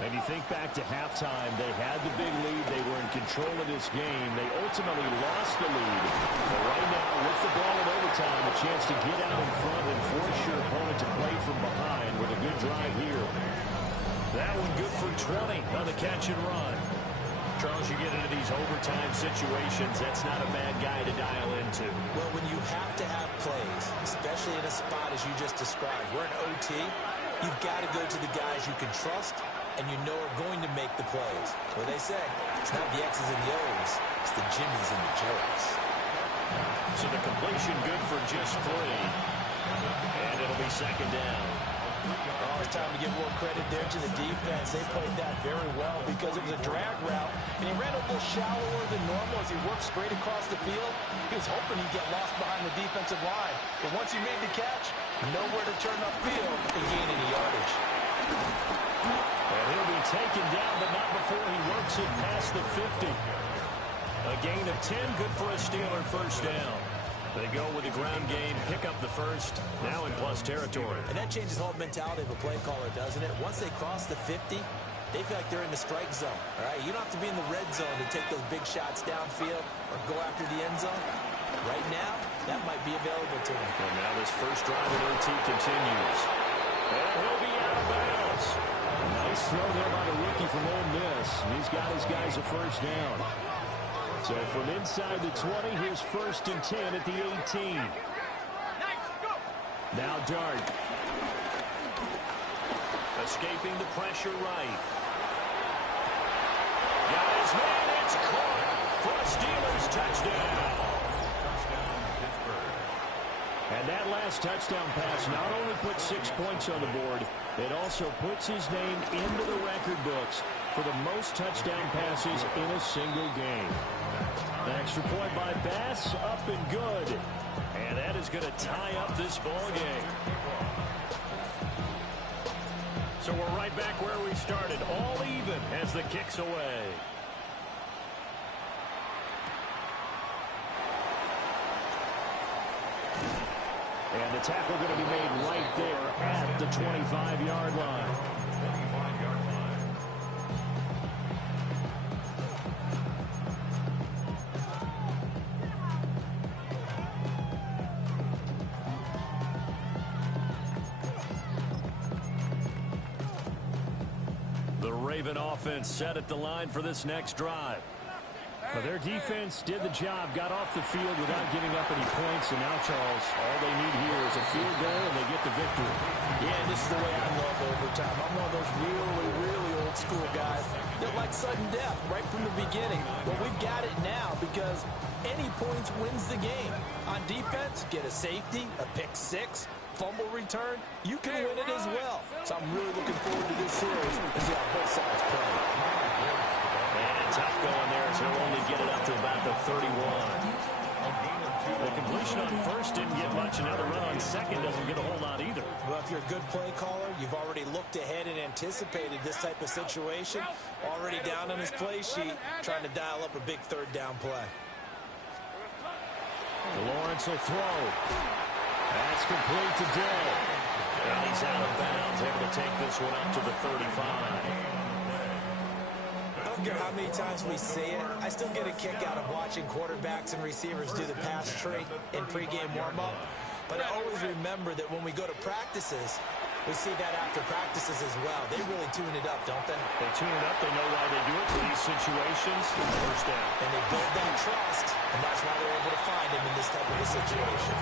And you think back to halftime, they had the big lead. They were in control of this game. They ultimately lost the lead. But right now, with the ball in overtime, a chance to get out in front and force your opponent to play from behind with a good drive here. That one good for 20 on the catch and run. Charles, you get into these overtime situations, that's not a bad guy to dial into. Well, when you have to have plays, especially in a spot as you just described, we're in OT, you've got to go to the guys you can trust and you know are going to make the plays. What they say, it's not the X's and the O's, it's the Jimmies and the Joes. So the completion good for just 3. And it'll be second down. Oh, it's time to give more credit there to the defense. They played that very well because it was a drag route, and he ran a little shallower than normal as he worked straight across the field. He was hoping he'd get lost behind the defensive line, but once he made the catch, nowhere to turn upfield and gain any yardage. And he'll be taken down, but not before he works it past the 50. A gain of 10, good for a Steeler first down. They go with the ground game, pick up the first, now in plus territory. And that changes the whole mentality of a play caller, doesn't it? Once they cross the 50, they feel like they're in the strike zone. All right, you don't have to be in the red zone to take those big shots downfield or go after the end zone. Right now, that might be available to them. And now this first drive in OT continues. And he'll be out of bounds. Nice throw there by the rookie from Ole Miss. He's got his guys a first down. So from inside the 20, here's first and 10 at the 18. Now Dart. Escaping the pressure right. Got his man, it's caught for a Steelers touchdown. And that last touchdown pass not only puts 6 points on the board, it also puts his name into the record books for the most touchdown passes in a single game. An extra point by Bass, up and good. And that is going to tie up this ball game. So we're right back where we started, all even as the kick's away. And the tackle going to be made right there at the 25-yard line. The Raven offense set at the line for this next drive. Well, their defense did the job, got off the field without giving up any points, and now, Charles, all they need here is a field goal, and they get the victory. Yeah, this is the way I love overtime. I'm one of those really old school guys that like sudden death right from the beginning. Well, we've got it now because any points wins the game. On defense, get a safety, a pick six, fumble return, you can win it as well. So I'm really looking forward to this series and see how both sides play. And tough going there as he'll only get it up to about the 31. The completion on first didn't get much, and now the run on second doesn't get a whole lot either. Well, if you're a good play caller, you've already looked ahead and anticipated this type of situation. Already down on his play sheet, trying to dial up a big third down play. Lawrence will throw. That's complete to Dill. And he's out of bounds, able to take this one up to the 35. I don't care how many times we see it, I still get a kick out of watching quarterbacks and receivers do the pass tree in pregame warm-up. But I always remember that when we go to practices, We see that after practices as well. They really tune it up, don't they? They tune it up. They know why they do it for these situations. First down. And they build that trust, and that's why they're able to find him in this type of a situation.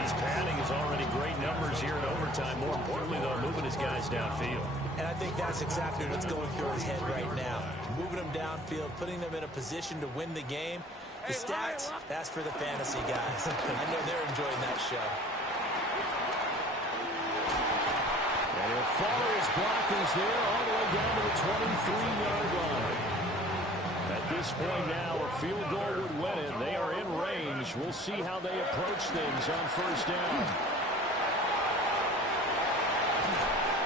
He's padding his already great numbers here in overtime. More importantly, though, moving his guys downfield. And I think that's exactly what's going through his head right now. Moving them downfield, putting them in a position to win the game. The stats, that's for the fantasy guys. I know they're enjoying that show. And he'll follow his blockers there all the way down to the 23-yard line. At this point now, a field goal would win it. They are in range. We'll see how they approach things on first down.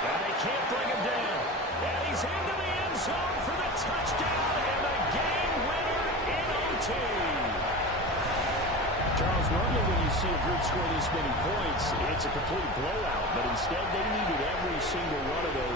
And they can't bring him down. And he's into the end zone for the touchdown and the game winner in OT. Charles, normally when you see a group score this many points, it's a complete blowout. But instead, they needed every single one of those